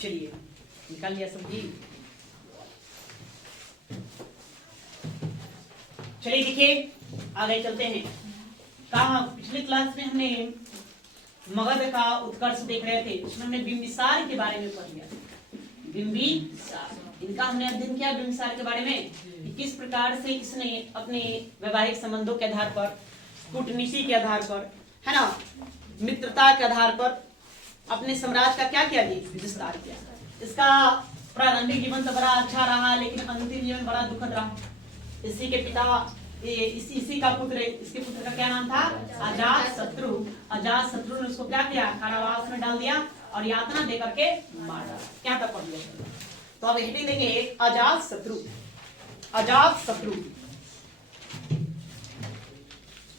चलिए निकाल लिया सब्जी। चलिए देखिए आगे चलते हैं। कहा पिछले क्लास में हमने मगध का उत्कर्ष देख रहे थे, उसमें हमने बिंबिसार के बारे में पढ़ लिया। बिंबिसार इनका हमने अध्ययन किया बिंबिसार के बारे में कि किस प्रकार से इसने अपने वैवाहिक संबंधों के आधार पर, कूटनीति के आधार पर, है ना, मित्रता के आधार पर अपने साम्राज्य का क्या किया जी, विस्तार किया। इसका प्रारंभिक जीवन तो बड़ा अच्छा रहा, लेकिन अंतिम जीवन बड़ा दुखद रहा। इसी के पिता इसी का पुत्र, इसके पुत्र का क्या नाम था, अजातशत्रु। अजातशत्रु ने उसको क्या किया, कारावास में डाल दिया और यातना देकर के मार डाला। क्या तक पढ़ लिया। तो अब हेडिंग देंगे अजातशत्रु। अजातशत्रु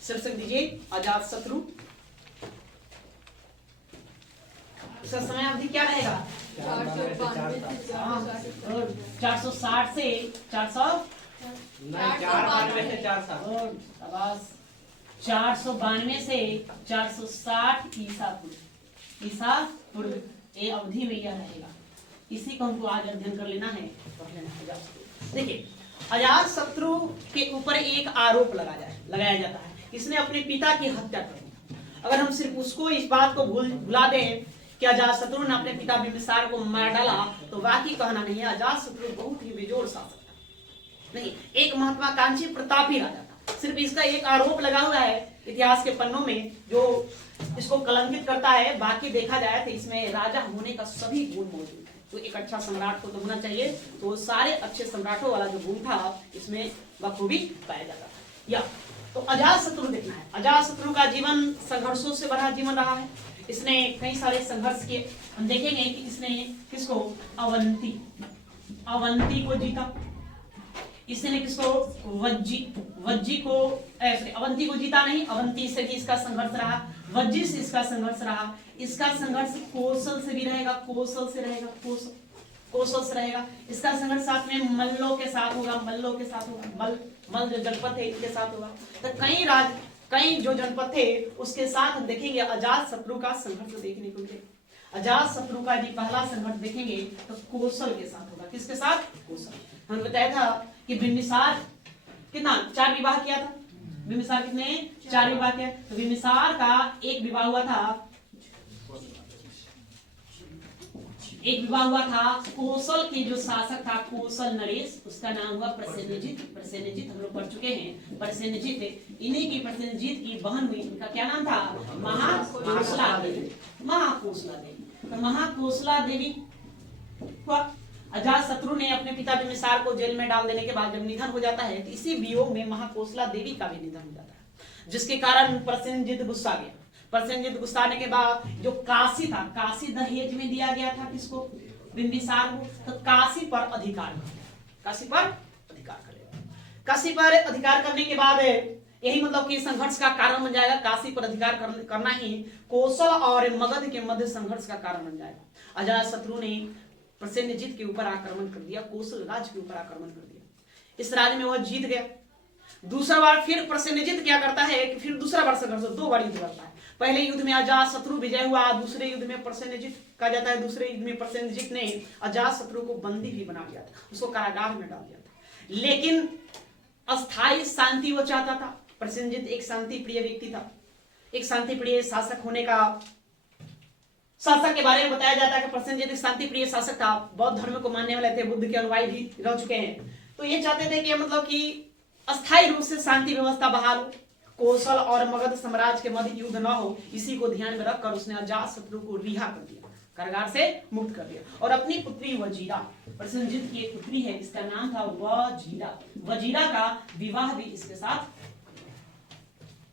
शीर्षक दीजिए अजातशत्रु। इसका समय अवधि क्या रहेगा, 460 से 492 से 460 ईसा पूर्व ये अवधि में यह रहेगा। इसी को हमको आज अध्ययन कर लेना है, पढ़ लेना है। देखिए अजातशत्रु के ऊपर एक आरोप लगाया जाता है, इसने अपने पिता की हत्या कर दी। अगर हम सिर्फ उसको इस बात को भुला दें कि अजातशत्रु ने अपने पिता बिंबिसार को मार डाला, तो वाकई कहना नहीं है। अजातशत्रु बहुत ही बेजोड़ शासक नहीं, एक महत्वाकांक्षी प्रतापी राजा था। सिर्फ इसका एक आरोप लगा हुआ है इतिहास के पन्नों में जो इसको कलंकित करता है। बाकी देखा जाए तो इसमें राजा होने का सभी गुण मौजूद है। तो एक अच्छा सम्राट को तो होना चाहिए, तो सारे अच्छे सम्राटों वाला जो गुण था इसमें बखूबी पाया जाता था। या तो अजातशत्रु देखना है। अजातशत्रु का जीवन संघर्षों से भरा जीवन रहा है। इसने कई सारे संघर्ष किए। हम देखेंगे कि इसने किसको, अवंती को जीता। इसने किसको, अवंती को जीता नहीं, अवंती से भी इसका संघर्ष रहा, वज्जी से इसका संघर्ष रहा। इसका संघर्ष कौशल से भी रहेगा, कौशल से रहेगा। इसका संघर्ष साथ में मल्लों के साथ होगा, मल जो जनपद है इसके साथ होगा। तो कई जो जनपद थे उसके साथ हम देखेंगे अजातशत्रु का संघर्ष देखने को मिलेगा। अजातशत्रु का यदि पहला संघर्ष देखेंगे तो कौशल के साथ होगा। किसके साथ, कौशल। हमने बताया था कि बिंबिसार कितना 4 विवाह किया था। बिंबिसार कितने 4 विवाह किया। तो बिंबिसार का एक विवाह हुआ था कौशल के जो शासक था, कौशल नरेश, उसका नाम हुआ प्रसेनजित हम लोग पढ़ चुके हैं। प्रसेनजित, इन्हीं की प्रसेनजित की बहन हुई, उनका क्या नाम था, महाकोसला देवी। तो महाकोसला देवी हुआ। अजातशत्रु ने अपने पिता बिंबिसार को जेल में डाल देने के बाद जब निधन हो जाता है, तो इसी वियोग में महाकोसला देवी का भी निधन हो जाता है, जिसके कारण प्रसेनजित गुस्सा गया। प्रसेनजित गुस्साने के बाद जो काशी था, काशी दहेज में दिया गया था किसको, बिंबिसार को। तो काशी पर अधिकार करने के बाद यही मतलब कि संघर्ष का कारण बन जाएगा। काशी पर अधिकार करना ही कौशल और मगध के मध्य संघर्ष का कारण बन जाएगा। अजातशत्रु ने प्रसेनजित के ऊपर आक्रमण कर दिया, कौशल राज्य के ऊपर आक्रमण कर दिया। इस राज्य में वह जीत गया। दूसरा बार फिर प्रसेनजित क्या करता है कि फिर दूसरा बार संघर्ष, 2 बार युद्ध करता है। पहले युद्ध में अजातशत्रु विजय हुआ, दूसरे युद्ध में प्रसेनजित कहा जाता है। दूसरे युद्ध में प्रसेनजित ने अजातशत्रु को बंदी भी बना लिया था, उसको कारागार में डाल दिया था। लेकिन अस्थायी शांति वो चाहता था। प्रसेनजित एक शांति प्रिय व्यक्ति था, एक शांति प्रिय शासक होने का। शासक के बारे में बताया जाता है कि प्रसेनजित एक शांति प्रिय शासक था, बौद्ध धर्म को मानने वाले थे, बुद्ध के अनुयायी भी रह चुके हैं। तो ये चाहते थे कि मतलब कि अस्थायी रूप से शांति व्यवस्था बहाल हो, कौशल और मगध साम्राज्य के मध्य युद्ध न हो। इसी को ध्यान में रखकर उसने अजातशत्रु को रिहा कर दिया, कारागार से मुक्त कर दिया और अपनी पुत्री वजीरा, प्रसेनजित की एक पुत्री है, इसका नाम था वजीरा का विवाह भी इसके साथ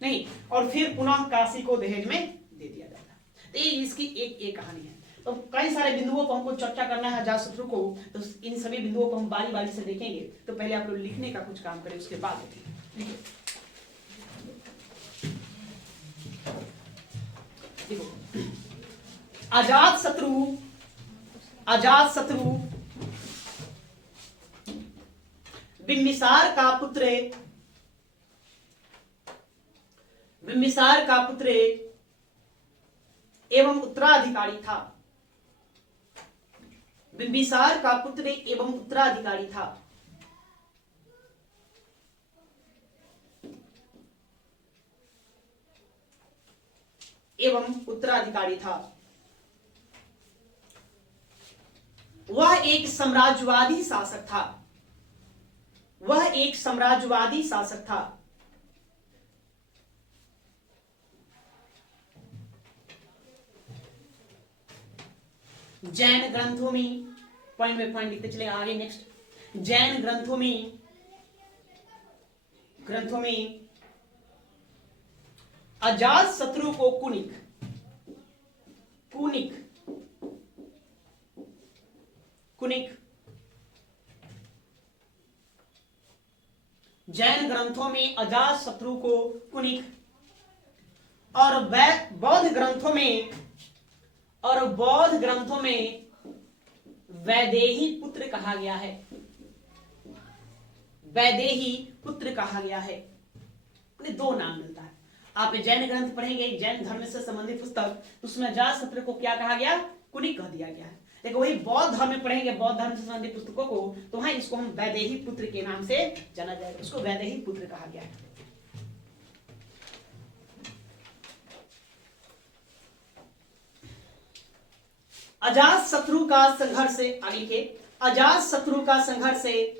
नहीं, और फिर पुनः काशी को दहेज में दे दिया जाता है। तो ये इसकी एक कहानी है। तो कई सारे बिंदुओं को हमको चर्चा करना है अजातशत्रु को, तो इन सभी बिंदुओं को हम बारी बारी से देखेंगे। तो पहले आप लोग लिखने का कुछ काम करें, उसके बाद देखेंगे। देखो अजातशत्रु बिंबिसार का पुत्र एवं उत्तराधिकारी था। बिंबिसार का पुत्र एवं उत्तराधिकारी था। एवं उत्तराधिकारी था। वह एक साम्राज्यवादी शासक था। वह एक साम्राज्यवादी शासक था। जैन ग्रंथों में पॉइंट बाय पॉइंट लिखते चले आगे। नेक्स्ट, जैन ग्रंथों में अजात शत्रु को कुनिक जैन ग्रंथों में अजात शत्रु को कुनिक और बौद्ध ग्रंथों में वैदेही पुत्र कहा गया है। वैदेही पुत्र कहा गया है। उन्हें दो नाम मिलता है। आप जैन ग्रंथ पढ़ेंगे, जैन धर्म से संबंधित पुस्तक, उसमें अजातशत्रु को क्या कहा गया? कुनिक कह दिया गया है। लेकिन वही बौद्ध धर्म में पढ़ेंगे, बौद्ध धर्म से संबंधित पुस्तकों को, तो वहां इसको हम वैदेही पुत्र के नाम से जाना जाएगा। उसको वैदेही पुत्र कहा गया है। अजातशत्रु का संघर्ष से आगे के अजातशत्रु का संघर्ष से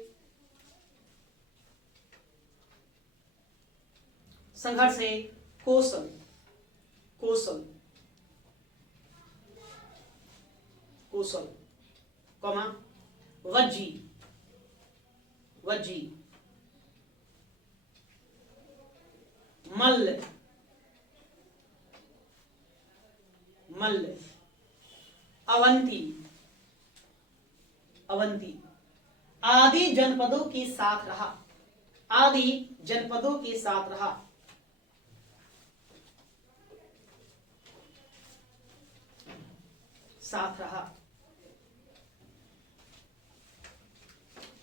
कौशल कौमा वज्जी मल्ल अवंती आदि जनपदों के साथ रहा।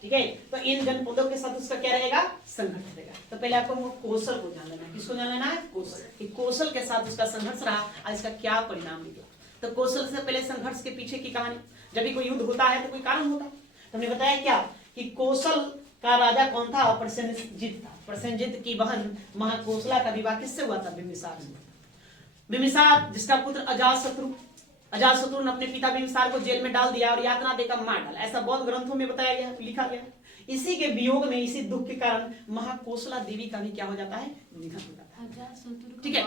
ठीक है, तो इन जनपदों के साथ उसका क्या रहेगा? संघर्ष रहेगा। तो पहले आपको कौशल को जान लेना है। किसको जान लेना है? कौशल। कि कौशल के साथ उसका संघर्ष रहा और इसका क्या परिणाम निकला। तो कौशल से पहले संघर्ष के पीछे की कहानी, जब भी कोई युद्ध होता है तो कोई कारण होता है। तो हमने बताया क्या कि कौशल का राजा कौन था? प्रसेनजित था। प्रसेनजित की बहन महाकोशला का विवाह किससे हुआ था? बिंबिसार से। बिंबिसार जिसका पुत्र अजातशत्रु ने अपने पिता बिंबिसार को जेल में डाल दिया और यातना देकर मार डाला। ऐसा बौद्ध ग्रंथों में बताया गया, लिखा गया। इसी के वियोग में, इसी दुख के कारण महाकोशला देवी का भी क्या हो जाता है? निधन हो जाता है। ठीक है,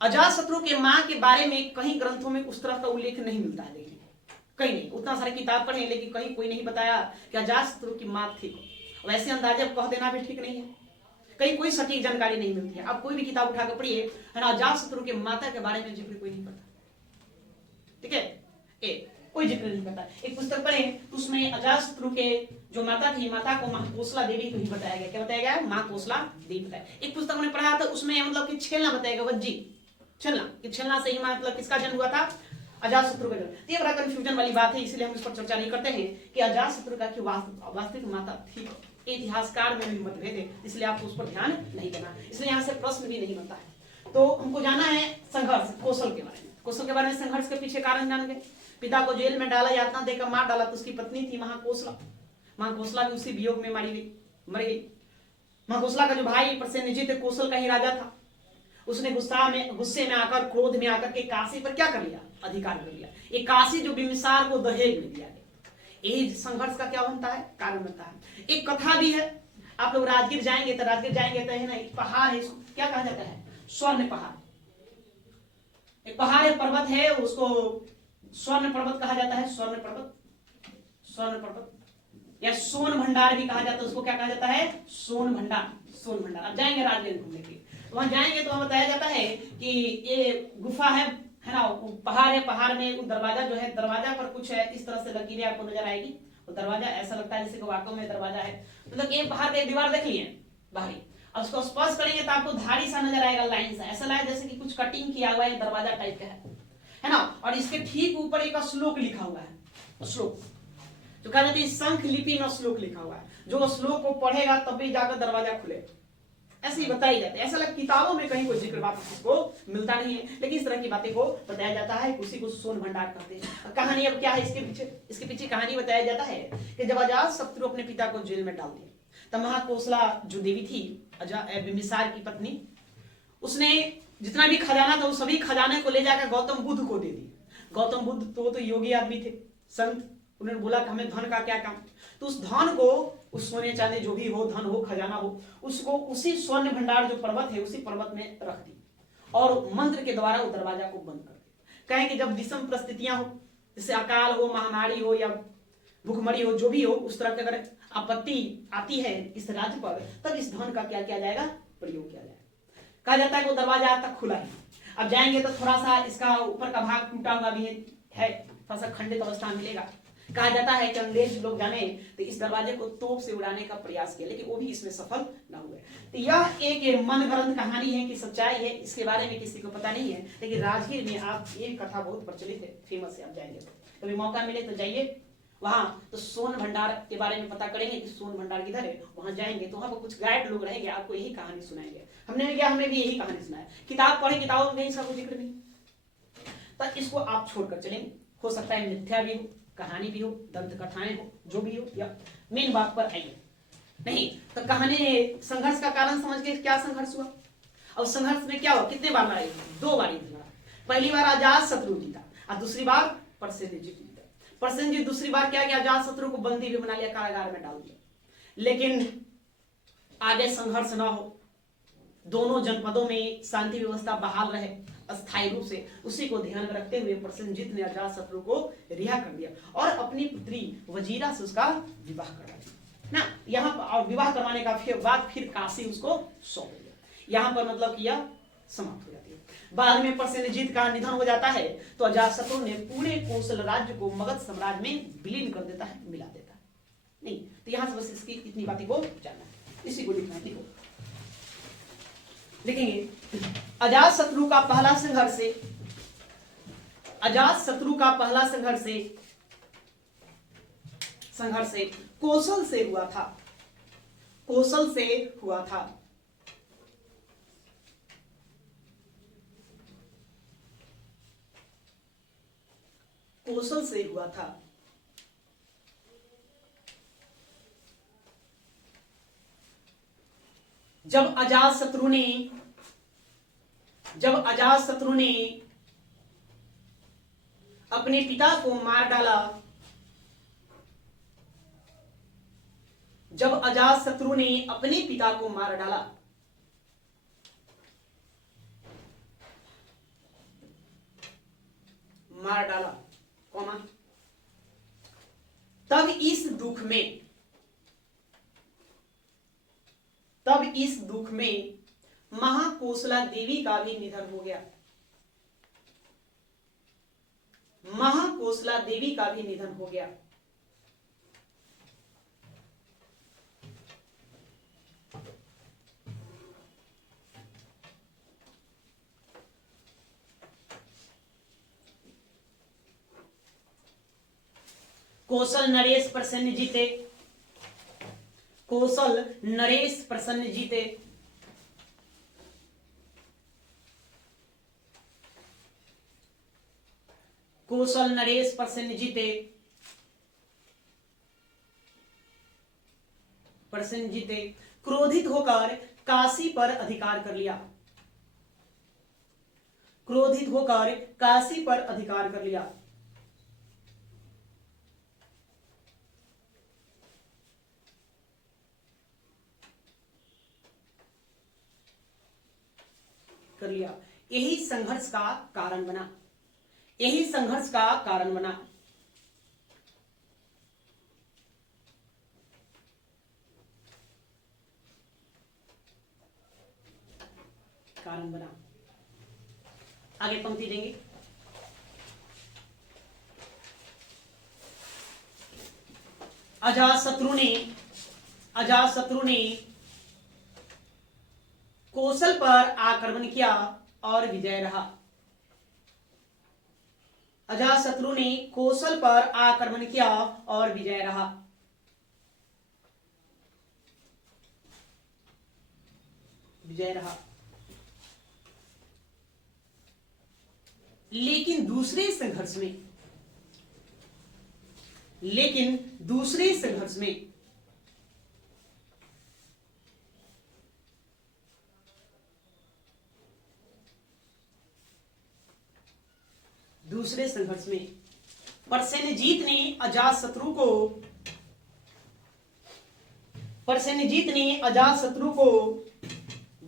अजातशत्रु के मां के बारे में कहीं ग्रंथों में उस तरह का उल्लेख नहीं मिलता है। देखिए, कहीं नहीं। उतना सारे किताब पढ़े लेकिन कहीं कोई नहीं बताया कि अजातशत्रु की मां थी। वैसे अंदाजे कह देना भी ठीक नहीं है, कहीं कोई सटीक जानकारी नहीं मिलती है। आप कोई भी किताब उठाकर पढ़िए, है ना, अजातशत्रु के माता के बारे में जिक्र कोई नहीं करता। ठीक है, कोई जिक्र नहीं करता। एक पुस्तक पढ़े, उसमें अजातशत्रु के जो माता थी, माता को महाकोशला देवी को ही बताया गया। क्या बताया गया? महाकोशला देवी बताया। एक पुस्तक हमने पढ़ा था, उसमें मतलब कि छेलना बताया गया, वज्जी छेलना से ही मतलब किसका जन्म हुआ था? अजातशत्रु का जन्म। ये बड़ा कंफ्यूजन वाली बात है, इसलिए हम इस पर चर्चा नहीं करते हैं कि अजातशत्रु का की वास्तविक माता थी। इतिहासकार में भी मतभेद है, इसलिए आपको उस पर ध्यान नहीं देना। इसलिए यहाँ से प्रश्न भी नहीं बनता है। तो हमको जाना है संघर्ष, कौशल के बारे में। कौशल के बारे में संघर्ष के पीछे कारण जान गए। पिता को जेल में डाला, यातना देकर मार डाला। तो उसकी पत्नी थी महाकोशला भी उसी वियोग में मर गई। महाकोशला का जो भाई प्रसेनजित कौशल का ही राजा था, उसने गुस्से में आकर, क्रोध में आकर के काशी पर क्या कर लिया? अधिकार कर लिया। एक काशी जो बिंबिसार को दहेज में दिया गया। यही संघर्ष का क्या बनता है? कारण बनता है। एक कथा भी है, आप लोग राजगीर जाएंगे तो है ना, एक पहाड़ है, इसको क्या कहा जाता है? स्वर्ण पहाड़। एक पहाड़ है, पर्वत है, उसको स्वर्ण पर्वत कहा जाता है। स्वर्ण पर्वत या सोन भंडार भी कहा जाता है। उसको क्या कहा जाता है? सोन भंडार। अब जाएंगे राजगीर घूमने के लिए, वहां जाएंगे तो वहां बताया जाता है कि ये गुफा है ना, पहाड़ है। पहाड़ में वो दरवाजा जो है, दरवाजा पर कुछ है इस तरह से लकीरें आपको नजर आएगी। वो दरवाजा ऐसा लगता है जैसे वाकई में दरवाजा है। मतलब एक पहाड़ का एक दीवार देख लिए बाहरी, अब उसको स्पर्श करेंगे तो आपको धारी सा नजर आएगा, लाइन सा, ऐसा लगे जैसे कि कुछ कटिंग किया हुआ है, दरवाजा टाइप का है ना। और इसके ठीक ऊपर एक श्लोक लिखा हुआ है। श्लोक जो कहा जाता है शंख लिपि में श्लोक लिखा हुआ है। जो श्लोक को पढ़ेगा तब भी जाकर दरवाजा खुलेगा। ऐसे ही बताई जाती है। ऐसा लग किताबों में कहीं कोई जिक्र बात इसको मिलता नहीं है, लेकिन इस तरह की बातें को बताया जाता है, उसी को सोन भंडार कहते हैं। कहानी अब क्या है इसके पीछे कहानी बताया जाता है कि जब अजातशत्रु अपने पिता को जेल में डाल दिया, तब महाकोसला जो देवी थी बिम्बिसार की पत्नी, उसने जितना भी खजाना था, उस सभी खजाने को ले जाकर गौतम बुद्ध को दे दिया। गौतम बुद्ध तो योगी आदमी थे, संत, उन्होंने बोला कि हमें धन का क्या काम। तो उस धन को, उस सोने चांदी जो भी हो, धन हो, खजाना हो, उसको उसी स्वर्ण भंडार जो पर्वत है उसी पर्वत में रख दी और मंत्र के द्वारा उस दरवाजा को बंद कर दिया। कहें कि जब विषम परिस्थितियां हो, जैसे अकाल हो, महामारी हो या भूखमरी हो, जो भी हो, उस तरह की अगर आपत्ति आती है इस राज्य पर, तब इस धन का क्या किया जाएगा, प्रयोग किया जाएगा। कहा जाता है कि वो दरवाजा आज तक खुला है। अब जाएंगे तो थोड़ा सा इसका ऊपर का भाग टूटा हुआ भी है, थोड़ा सा खंडित अवस्था में मिलेगा। कहा जाता है कि अंग्रेज लोग जाने तो इस दरवाजे को तोप से उड़ाने का प्रयास किया, लेकिन वो भी इसमें सफल न हुए। तो यह एक मनगढ़ंत कहानी है कि सच्चाई है, इसके बारे में किसी को पता नहीं है, लेकिन राजगीर में आप ये कथा बहुत प्रचलित है, फेमस है। आप जाएंगे तो कभी मौका मिले तो जाइए वहां, तो सोन भंडार के बारे में पता करेंगे कि सोन भंडार किधर है। वहां जाएंगे तो वहां पर कुछ गाइड लोग रहेंगे, आपको यही कहानी सुनाएंगे। हमने भी यही कहानी सुनाया, किताब पढ़े, किताबों में इसका कोई जिक्र नहीं। तो इसको आप छोड़कर चलेंगे, हो सकता है मिथ्या भी हो, कहानी भी हो, दंत कथाएं हो, जो भी हो, या मेन बात पर आइए। नहीं तो कहानी संघर्ष का कारण समझ के क्या संघर्ष हुआ। और संघर्ष में क्या हुआ, कितने बार लड़ाई, 2 बार लड़ा। पहली बार अजातशत्रु जीता और दूसरी बार प्रसेनजीत जीता। प्रसेनजीत दूसरी बार क्या किया, अजातशत्रु को बंदी भी बना लिया, कारागार में डाल दिया। लेकिन आगे संघर्ष ना हो, दोनों जनपदों में शांति व्यवस्था बहाल रहे अस्थायी रूप से, उसी को ध्यान में रखते हुए प्रसेनजीत ने अजातशत्रु को रिहा कर दिया और अपनी पुत्री वजीरा से उसका विवाह करवा दिया ना। यहाँ और विवाह करवाने का बाद फिर काशी उसको सौंप दिया। यहाँ पर मतलब कि यह समाप्त हो जाती है। बाद में प्रसेनजीत का निधन हो जाता है तो अजातशत्रु ने पूरे कोसल राज्य को मगध साम्राज्य में विलीन कर देता है, मिला देता है। नहीं तो यहाँ से बस इसकी इतनी बातें को जानना है, इसी को लिखना है। देखो लिखेंगे, अजातशत्रु का पहला संघर्ष से, अजातशत्रु का पहला संघर्ष से कौशल से हुआ था, कौशल से हुआ था। कौशल से हुआ था। जब अजातशत्रु ने अपने पिता को मार डाला, जब अजातशत्रु ने अपने पिता को मार डाला, कौमा, तब इस दुख में महाकोसला देवी का भी निधन हो गया। महाकोसला देवी का भी निधन हो गया। कौशल नरेश प्रसन्न जीते, कौशल नरेश प्रसन्न जीते। कौशल नरेश प्रसन्न जीते, क्रोधित होकर काशी पर अधिकार कर लिया, क्रोधित होकर काशी पर अधिकार कर लिया। यही संघर्ष का कारण बना, यही संघर्ष का कारण बना। आगे पंक्ति देंगे, अजातशत्रु ने कौशल पर आक्रमण किया और विजय रहा। अजातशत्रु ने कौशल पर आक्रमण किया और विजय रहा। विजय रहा। लेकिन दूसरे संघर्ष में दूसरे संघर्ष में परसेनजीत ने अजातशत्रु को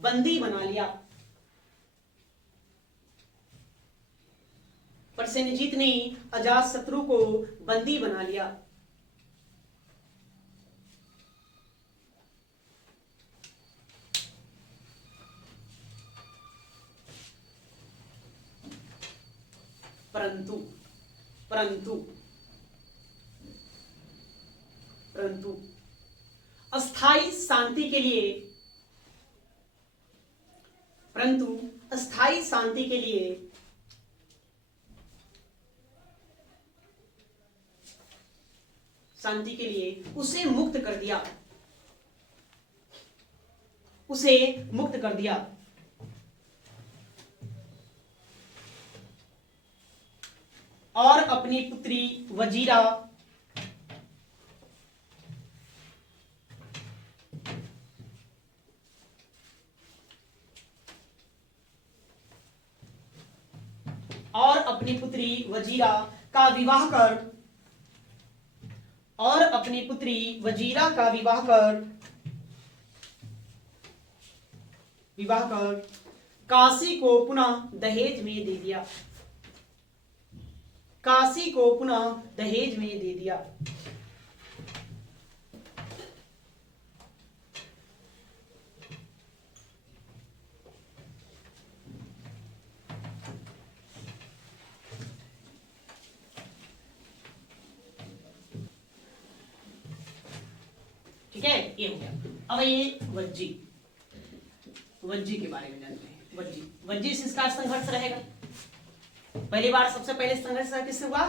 बंदी बना लिया। परसेनजीत ने अजातशत्रु को बंदी बना लिया। परंतु अस्थाई शांति के लिए उसे मुक्त कर दिया। और अपनी पुत्री वजीरा का विवाह कर काशी को पुनः दहेज में दे दिया। ठीक है, ये हो गया। अब ये वज्जी के बारे में जानते हैं। वज्जी से इसका संघर्ष रहेगा। पहली बार सबसे पहले संघर्ष किससे हुआ?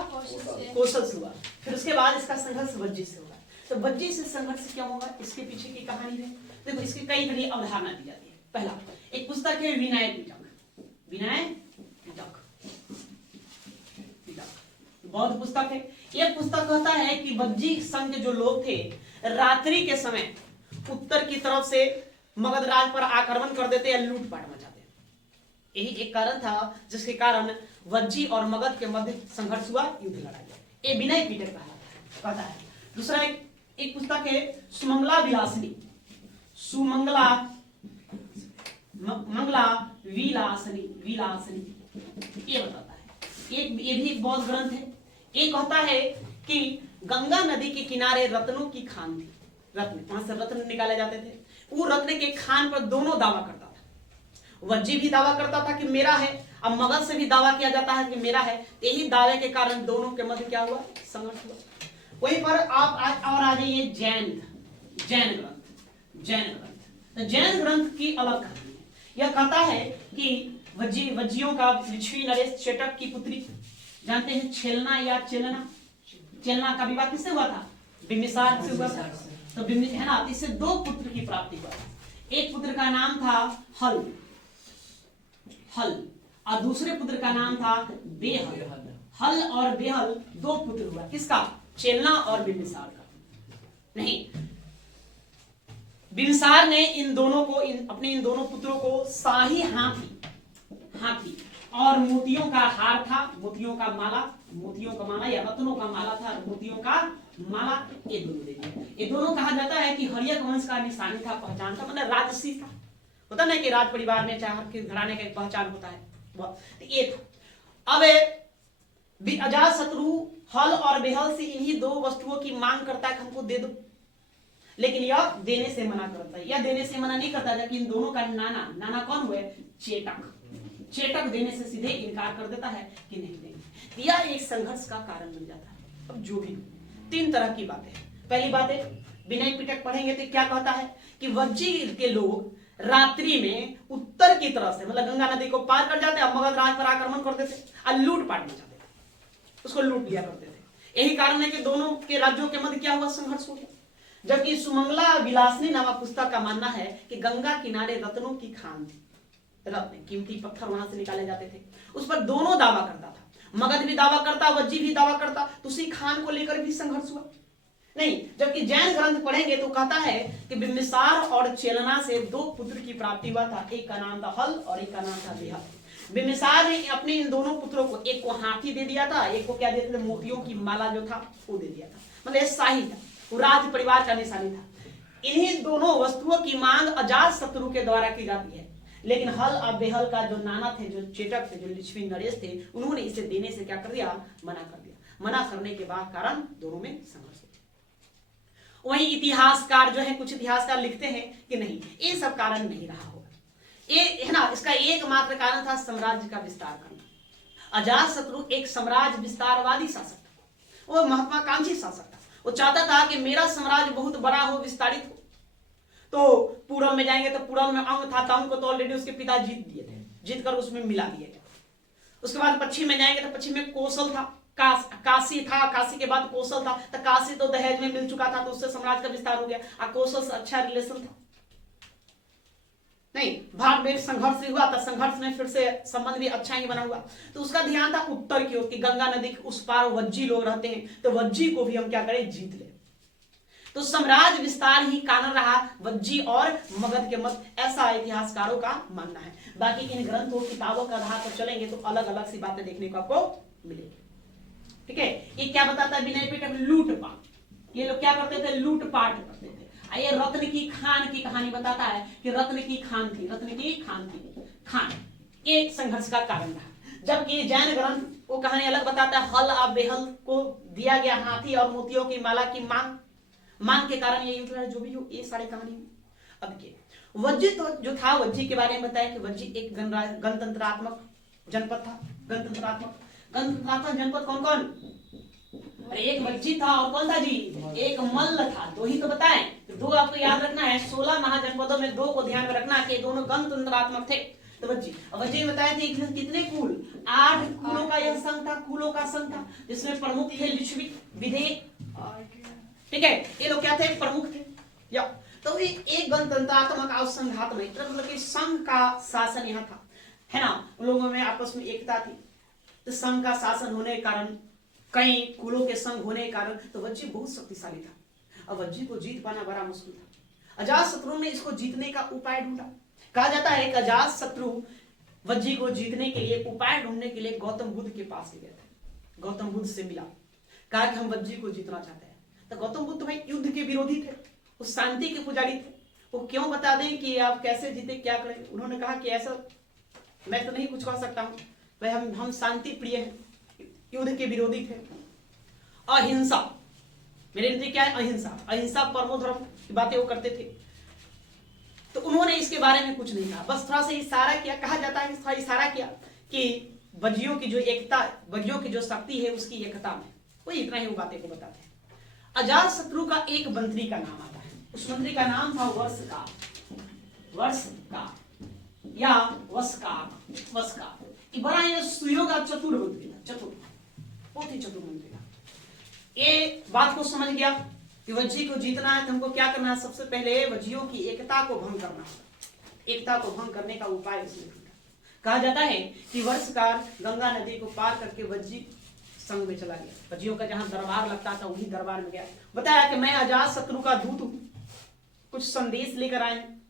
कौशल से हुआ। फिर उसके बाद इसका संघर्ष वज्जी से होगा। तो वज्जी से संघर्ष क्या होगा, इसके पीछे की कहानी है। देखो, इसकी कई तरह अवधारणा दी जाती है। पहला एक पुस्तक है विनय पिटक, बौद्ध पुस्तक है। यह पुस्तक कहता है कि वज्जी संघ के जो लोग थे, रात्रि के समय उत्तर की तरफ से मगध राज पर आक्रमण कर देते या लूटपाट मचाते। यही एक कारण था जिसके कारण वज्जी और मगध के मध्य संघर्ष हुआ, युद्ध लड़ाई। ये विनय पिटक कहता है। दूसरा एक पुस्तक है सुमंगला विलासनी, ये बताता है। ये भी एक बौद्ध ग्रंथ है। ये कहता है कि गंगा नदी के किनारे रत्नों की खान थी। वहां से रत्न निकाले जाते थे। वो रत्न के खान पर दोनों दावा करता था। वज्जी भी दावा करता था कि मेरा है, अब मगध से भी दावा किया जाता है कि मेरा है। यही दावे के कारण दोनों के मध्य क्या हुआ, संघर्ष हुआ। वहीं पर आप और आ जाइए जैन ग्रंथ की अलग कहानी है। यह कहता है कि वज्जियों का लिच्छवी नरेश चेटक की पुत्री, जानते हैं छेलना या चेलना का विवाह किससे हुआ था? बिम्बिसार से हुआ था। तो है ना, इससे दो पुत्र की प्राप्ति हुआ। एक पुत्र का नाम था हल और दूसरे पुत्र का नाम था बेहल। हल और बेहल दो पुत्र हुआ। किसका? चेलना और बिम्बिसार का। नहीं, बिम्बिसार ने इन दोनों पुत्रों को शाही हाथी और मोतियों का हार था, मोतियों का माला या रत्नों का माला था, मोतियों का माला, ये दोनों दे दिया। ये दोनों कहा जाता है कि हर्यक वंश का निशानी था, पहचान था, मतलब राजसी था। होता ना कि राज परिवार में चाहे किस घराने का एक पहचान होता है, ये था। अब अजातशत्रु हल और बेहल से इन्हीं दो वस्तुओं की मांग करता है कि हमको दे दो, लेकिन यह देने से मना करता है। यह देने से मना नहीं करता, जबकि इन दोनों का नाना कौन हुए? चेटक देने से सीधे इनकार कर देता है कि नहीं देंगे। यह एक संघर्ष का कारण बन जाता है। अब जो भी तीन तरह की बातें। पहली बात है, विनय पिटक पढ़ेंगे तो क्या कहता है कि वज्जी के लोग रात्रि में उत्तर की तरफ से, मतलब गंगा नदी को पार कर जाते और मगध राज पर आक्रमण कर देते और लूटपाट मचाते, उसको लूट लिया करते थे। यही कारण है कि दोनों के राज्यों के मध्य क्या हुआ? संघर्ष हो गया। जबकि सुमंगला विलासिनी नामक पुस्तक का मानना है कि गंगा किनारे रत्नों की खान थी, रत्न कीमती पत्थर वहां से निकाले जाते थे। उस पर दोनों दावा करता था, मगध भी दावा करता, वज्जी भी दावा करता, तो उसी खान को लेकर भी संघर्ष हुआ नहीं। जबकि जैन ग्रंथ पढ़ेंगे तो कहता है कि बिम्बिसार और चेलना से दो पुत्र की प्राप्ति हुआ था, एक का नाम था हल और एक का नाम था बेहल। बिम्बिसार ने अपने इन दोनों पुत्रों को, एक को हाथी दे दिया था, एक को क्या देते थे, मोतियों की माला जो था वो दे दिया था, मतलब ये शाही था, वो राज परिवार का निशानी था। इन्हीं दोनों वस्तुओं की मांग अजात शत्रु के द्वारा की जाती है, लेकिन हल और बेहल का जो नाना थे, जो चेटक थे, जो लिच्छवी नरेश थे, उन्होंने इसे देने से क्या कर दिया, मना कर दिया। मना करने के बाद कारण दोनों में संघर्ष हो। वहीं इतिहासकार जो है, कुछ इतिहासकार लिखते हैं कि नहीं, ये सब कारण नहीं रहा होगा, ये है ना, इसका एकमात्र कारण था साम्राज्य का विस्तार करना। अजात शत्रु एक साम्राज्य विस्तारवादी शासक था, वो महत्वाकांक्षी शासक था। वो चाहता था कि मेरा साम्राज्य बहुत बड़ा हो, विस्तारित हो। तो पूरब में जाएंगे तो पूरब में अंग था, अंग को तो ऑलरेडी उसके पिता जीत दिए थे, जीत कर उसमें मिला दिए गए। उसके बाद पश्चिम में जाएंगे तो पश्चिम में कौशल था, काशी था, काशी के बाद कौशल था, तो काशी तो दहेज में मिल चुका था, तो उससे साम्राज्य का विस्तार हो गया। और कौशल से अच्छा रिलेशन था नहीं, भाग में संघर्ष भी हुआ, तो संघर्ष में फिर से संबंध भी अच्छा ही बना हुआ। तो उसका ध्यान था उत्तर की ओर, कि गंगा नदी के उस पार वज्जी लोग रहते हैं, तो वज्जी को भी हम क्या करें, जीत ले। तो साम्राज्य विस्तार ही कारण रहा वज्जी और मगध के मत, ऐसा इतिहासकारों का मानना है। बाकी इन ग्रंथों किताबों का आधार पर चलेंगे तो अलग अलग सी बातें देखने को आपको मिलेगी। ठीक है, ये क्या बताता है विनय पीटक, लूटपाट। ये लोग क्या करते थे, लूटपाट करते थे। ये रत्न की खान की कहानी बताता है कि रत्न की खान थी, रत्न की खान थी, खान ये संघर्ष का कारण रहा। जबकि जैन ग्रंथ वो कहानी अलग बताता है, हल और बेहल को दिया गया हाथी और मोतियों की माला की मांग के कारण ये युद्ध, जो भी हो, ये सारी कहानी। अब के वज्जी तो जो था, वज्जी के बारे में बताया कि वज्जी एक गणतंत्रात्मक जनपद था। गणतंत्रात्मक जनपद कौन कौन, अरे एक वज्जी था और कौन था जी, एक मल्ल था। दो ही तो बताएं, दो आपको याद रखना है। 16 महाजनपदों में दो को ध्यान में रखना कि दोनों गणतंत्रात्मक थे। तो वज्जी बताया थे कितने कुल, 8 कुलों का यह संघ था, कुलों का संघ था, जिसमें प्रमुख थे लिच्छवी, विदेह, ठीक है, ये लोग क्या थे, प्रमुख थे। या तो एक गणतंत्रात्मक और संघात्मक, मतलब कि संघ का शासन यहाँ था, है ना, उन लोगों में आपस में एकता थी। तो संघ का शासन होने के कारण, कई कुलों के संघ होने के कारण, तो वज्जी बहुत शक्तिशाली था। अब वज्जी को जीत पाना बड़ा मुश्किल था। अजात शत्रु ने इसको जीतने का उपाय ढूंढा। कहा जाता है कि अजात शत्रु वज्जी को जीतने के लिए, उपाय ढूंढने के लिए गौतम बुद्ध के पास गए थे। गौतम बुद्ध से मिला, कहा कि हम वज्जी को जीतना चाहते हैं। तो गौतम बुद्ध भाई युद्ध के विरोधी थे, वो शांति के पुजारी थे। वो क्यों बता दें कि आप कैसे जीते, क्या करें। उन्होंने कहा कि ऐसा मैं तो नहीं कुछ कह सकता हूं भाई, हम शांति प्रिय हैं, युद्ध के विरोधी थे। अहिंसा, मेरे नजर क्या है, अहिंसा, अहिंसा परमो धर्म की बातें वो करते थे। तो उन्होंने इसके बारे में कुछ नहीं कहा, बस थोड़ा सा इशारा किया। कहा जाता है थोड़ा इशारा किया कि वज्जियों की जो एकता, वज्जियों की जो शक्ति है उसकी एकता में, वो इतना ही वो बातें को बताते हैं। अजात शत्रु का एक मंत्री का नाम आता है, उस मंत्री का नाम था वस्का या वस्का। बड़ा ये सुयोग का चतुर मंत्री था, चतुर, बहुत ही चतुर मंत्री था। ये बात को समझ गया कि वज्जी को जीतना है तो हमको क्या करना है, सबसे पहले वज्जियों की एकता को भंग करना है। एकता को भंग करने का उपाय उसने ढूंढा। कहा जाता है कि वर्षकार गंगा नदी को पार करके वज्जी संघ में चला गया। वज्जियों का जहां दरबार लगता था वही दरबार में गया, बताया कि मैं अजात शत्रु का दूत हूं, कुछ संदेश लेकर आए हैं।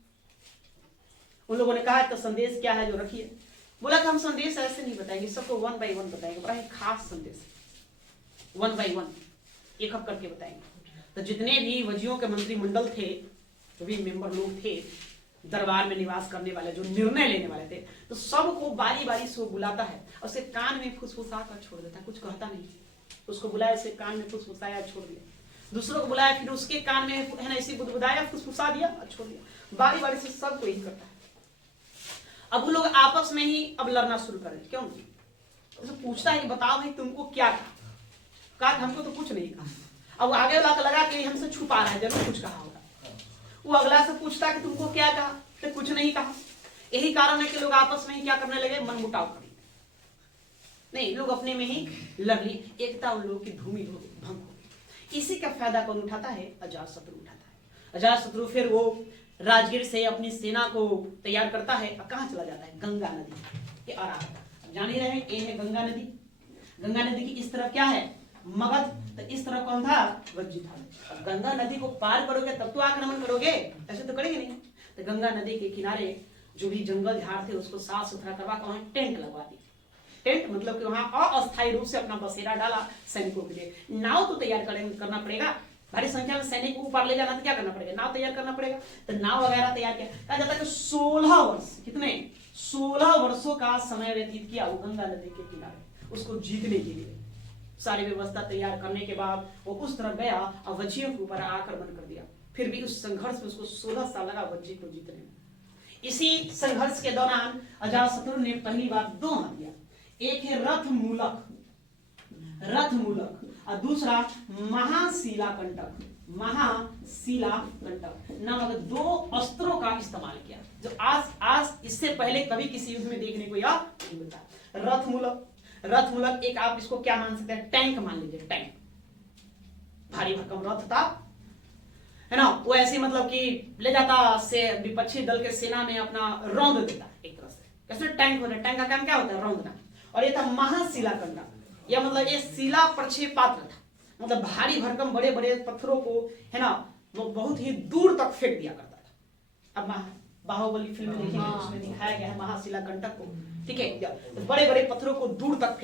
उन लोगों ने कहा तो संदेश क्या है जो रखिए। बोला कि हम संदेश ऐसे नहीं बताएंगे, सबको 1 by 1 बताएंगे, बड़ा ही खास संदेश, 1 by 1 एक एक करके बताएंगे। तो जितने भी वज्जियों के मंत्रिमंडल थे, जो भी मेंबर लोग थे दरबार में निवास करने वाले, जो निर्णय लेने वाले थे, तो सबको बारी बारी से वो बुलाता है और उसे कान में फुसफुसा कर छोड़ देता है, कुछ कहता नहीं। उसको बुलाया, उसे कान में फुसफुसाया, छोड़ दिया। दूसरों को बुलाया, फिर उसके कान में है ना इसी बुदबुदाया, फुसफुसा दिया और छोड़ दिया। बारी बारी से सबको यही करता है। अब वो लोग आपस में ही अब लड़ना शुरू कर रहे। क्यों? उसे पूछता है कि बताओ भाई तुमको क्या कहा, हमको तो कुछ नहीं कहा। अब आगे वाला लगा कि हमसे छुपा रहा है, जरूर कुछ कहा होगा। वो अगला से पूछता कि तुमको क्या कहा, तो कुछ नहीं कहा। यही कारण है कि लोग आपस में ही क्या करने लगे, मनमुटाव करने नहीं, लोग अपने में ही लड़ लिए, एकता उन लोगों की भूमि भंग हो गई। इसी का फायदा कौन उठाता है? अजात शत्रु उठाता है। अजातशत्रु फिर वो राजगीर से अपनी सेना को तैयार करता है। अब कहाँ चला जाता है? गंगा नदी के आराम। जान ही रहे हैं, ये है गंगा नदी। गंगा नदी की इस तरफ क्या है? मगध। तो इस तरफ कौन था? वज्जी था। अब गंगा नदी को पार करोगे तब तो आक्रमण करोगे, ऐसे तो करेंगे नहीं। तो गंगा नदी के किनारे जो भी जंगल झाड़ थे उसको साफ सुथरा करवा कर वहां टेंट लगवा दिया। टेंट मतलब कि वहां अस्थायी रूप से अपना बसेरा डाला सैनिकों के लिए। नाव तो तैयार करना पड़ेगा, भारी संख्या में सैनिक को ऊपर ले जाना तो क्या करना पड़ेगा? नाव तैयार करना पड़ेगा। तो नाव वगैरह तैयार किया। कहा जाता है कि 16 वर्ष, कितने? 16 वर्षों का समय व्यतीत किया वो गंगा नदी के किनारे उसको जीतने के लिए। सारी व्यवस्था तैयार करने के बाद वो उस तरफ गया और वज्जियों के ऊपर आक्रमण कर दिया। फिर भी उस संघर्ष में उसको 16 साल लगा वज्जी को जीतने में। इसी संघर्ष के दौरान अजातशत्रु ने पहली बार 2 हाथ दिया। एक है रथ मूलक और दूसरा महाशिलाकंटक नामक 2 अस्त्रों का इस्तेमाल किया, जो आज इससे पहले कभी किसी युद्ध में देखने को यह नहीं मिलता। रथ मूलक एक आप इसको क्या मान सकते हैं? टैंक मान लीजिए। टैंक भारी भरकम रथ था, है ना। वो ऐसे मतलब कि ले जाता से विपक्षी दल के सेना में अपना रौंद देता एक तरह से। कैसे टैंक होता है? टैंक का काम क्या होता है? रौंदना। और ये था महाशिलाकंटक, या मतलब ये शिला प्रक्षेपास्त्र था, मतलब भारी भरकम बड़े बड़े पत्थरों को, है ना, वो बहुत ही दूर तक फेंक दिया करता था। अब बाहुबली फिल्म में देखेंगे उसमें दिखाया गया है महाशिलाकंटक को, ठीक है। बड़े बड़े पत्थरों को दूर तक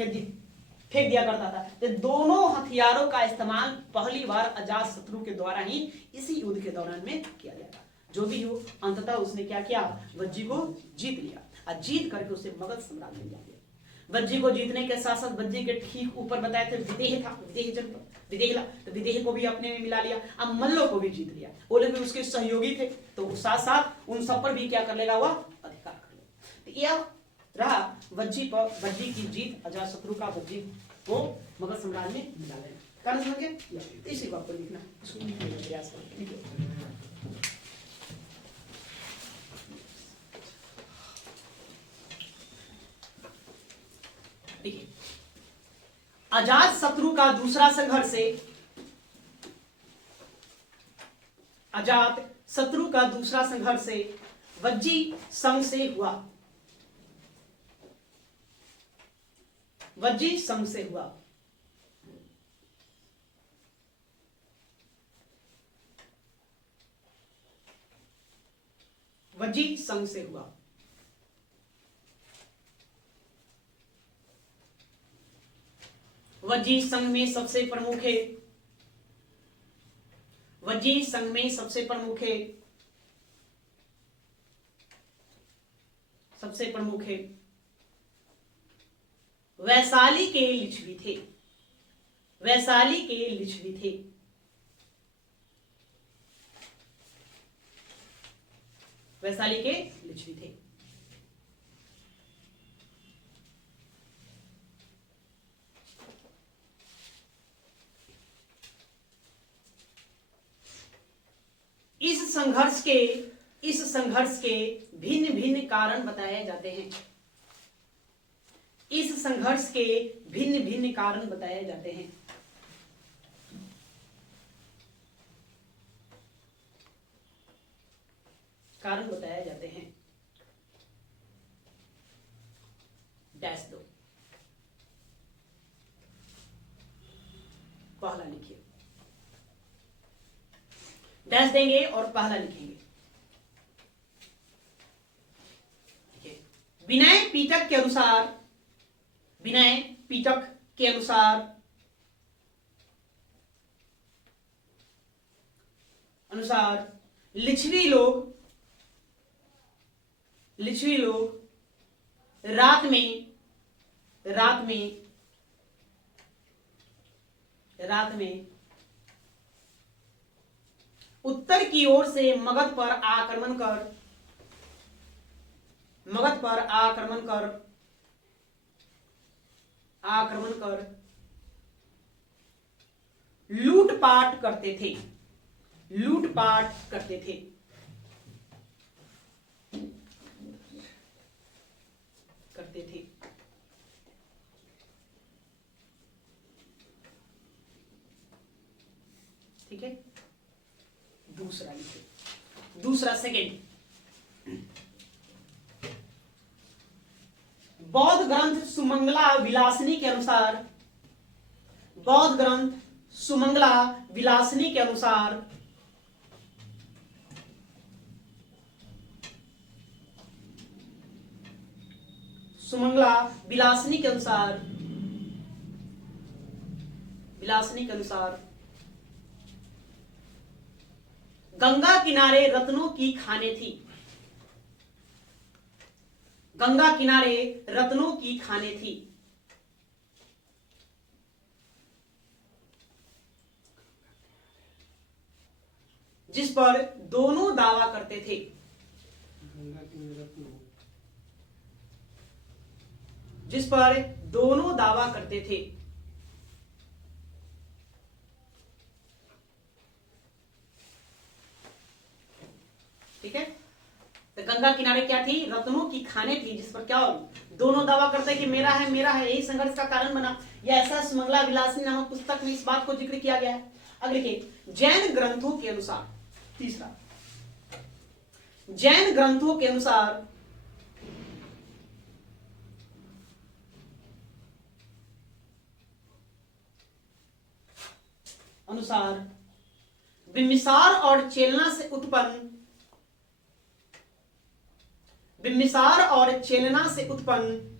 फेंक दिया करता था। तो दोनों हथियारों का इस्तेमाल पहली बार अजातशत्रु के द्वारा ही इसी युद्ध के दौरान में किया गया था। जो भी हो, अंततः उसने क्या किया? वज्जी को जीत लिया और जीत करके उसे मगध सम्राट बन गया। वज्जी को जीतने के साथ साथ वज्जी के ठीक ऊपर बताए थे विदेह था, विदेह जनपद, विदेहला। तो विदेह को भी अपने में मिला लिया। अब मल्लों को भी जीत लिया। वो लोग भी उसके सहयोगी थे, तो साथ साथ उन सब पर भी क्या कर लेगा? वह अधिकार कर लेगा। तो यह रहा वज्जी की जीत, अजातशत्रु का वज्जी को मगध सम्राट में मिला लेना। कारण समझ गए? इसी को आपको लिखना, इसको लिखने का प्रयास करो, ठीक है। देखिए, अजातशत्रु का दूसरा संघर्ष से वज्जी संघ से हुआ। वज्जी संघ से हुआ। वज्जी संघ से हुआ। वज्जी संघ में सबसे प्रमुख है वैशाली के लिच्छवी थे। इस संघर्ष के भिन्न भिन्न कारण बताए जाते हैं। डैश दो, पहला लिखिए, डैश देंगे और पहला लिखेंगे। विनय पीटक के अनुसार लिच्छवी लोग रात में उत्तर की ओर से मगध पर आक्रमण कर लूटपाट करते थे। ठीक है। दूसरा लिखिए, दूसरा सेकेंड। बौद्ध ग्रंथ सुमंगला विलासिनी के अनुसार, बौद्ध ग्रंथ सुमंगला विलासिनी के अनुसार सुमंगला विलासिनी के अनुसार, विलासिनी के अनुसार गंगा किनारे रत्नों की खानें थी, गंगा किनारे रत्नों की खानें थी। जिस पर दोनों दावा करते थे, जिस पर दोनों दावा करते थे। ठीक है, तो गंगा किनारे क्या थी? रत्नों की खाने थी, जिस पर क्या दोनों दावा करते कि मेरा है मेरा है। यही संघर्ष का कारण बना। यह ऐसा सुमंगला विलासिनी नामक पुस्तक में इस बात को जिक्र किया गया है। अब देखिए, जैन ग्रंथों के अनुसार, तीसरा, जैन ग्रंथों के अनुसार बिम्बिसार और चेलना से उत्पन्न, बिम्बिसार और चेलना से उत्पन्न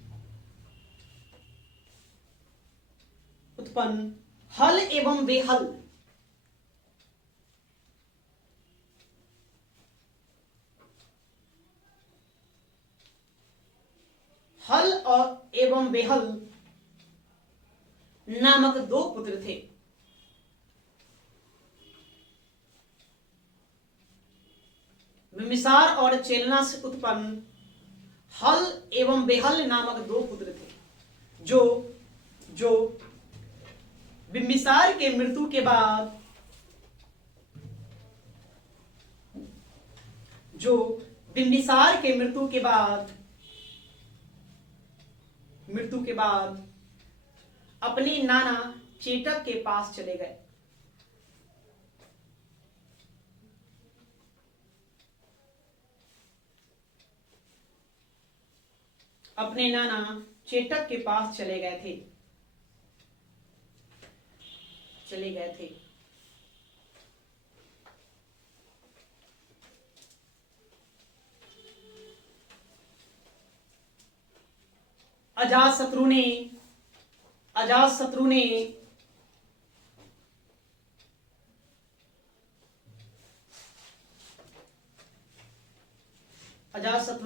हल एवं बेहल, हल और एवं बेहल नामक दो पुत्र थे। बिम्बिसार और चेलना से उत्पन्न हल एवं बेहल नामक दो पुत्र थे, जो बिम्बिसार के मृत्यु के बाद, जो बिम्बिसार के मृत्यु के बाद अपने नाना चेटक के पास चले गए। अपने नाना चेटक के पास चले गए थे। अजातशत्रु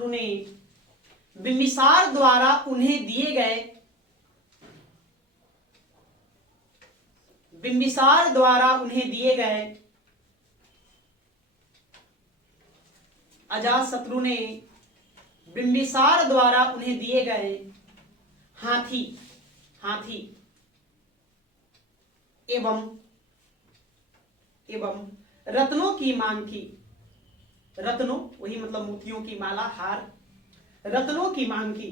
ने बिम्बिसार द्वारा उन्हें दिए गए, बिम्बिसार द्वारा उन्हें दिए गए, अजातशत्रु ने बिम्बिसार द्वारा उन्हें दिए गए हाथी एवं रत्नों की मांग की। रत्नों वही मतलब मोतियों की माला, हार, रत्नों की मांग की।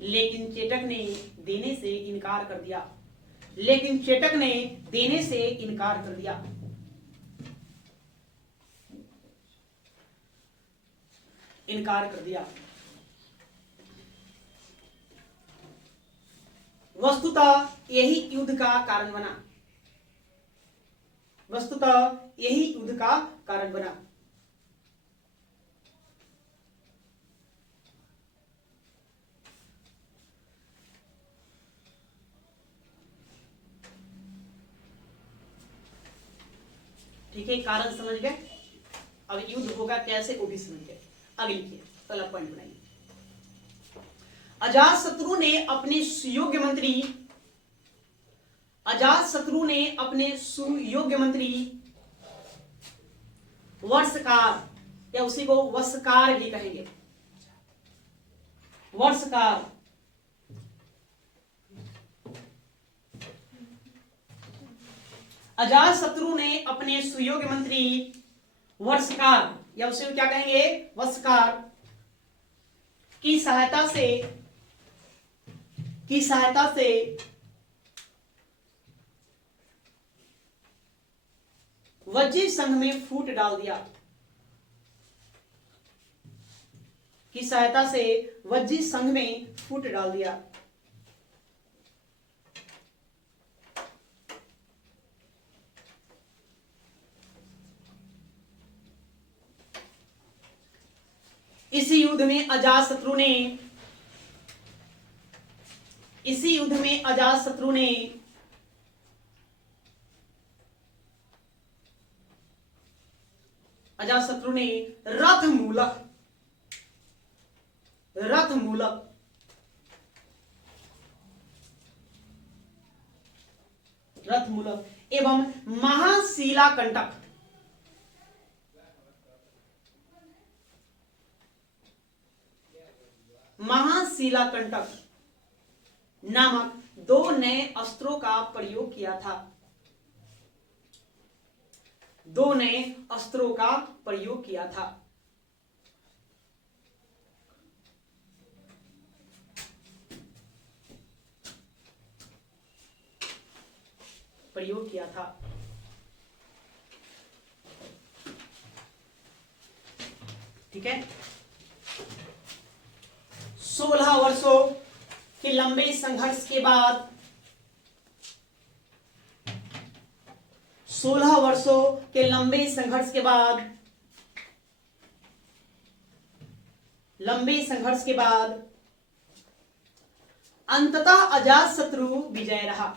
लेकिन चेटक ने देने से इनकार कर दिया। वस्तुतः यही युद्ध का कारण बना। ठीक है, कारण समझ गए। अब युद्ध होगा कैसे वो भी समझ गए। आगे लिखिए, पहला पॉइंट बनाइए। अजातशत्रु ने अपने सुयोग्य मंत्री वर्षकार, या उसी को वस्कार भी कहेंगे, वर्षकार, अजातशत्रु ने अपने सुयोग्य मंत्री वर्षकार, या उसे क्या कहेंगे, वस्कार की सहायता से वज्जी संघ में फूट डाल दिया, की सहायता से वज्जी संघ में फूट डाल दिया। इसी युद्ध में अजातशत्रु ने रथ मूलक एवं महाशिलाकंटक नामक 2 नए अस्त्रों का प्रयोग किया था। 2 नए अस्त्रों का प्रयोग किया था। ठीक है। 16 वर्षों के लंबे संघर्ष के बाद 16 वर्षों के लंबे संघर्ष के बाद अंततः अजातशत्रु विजय रहा।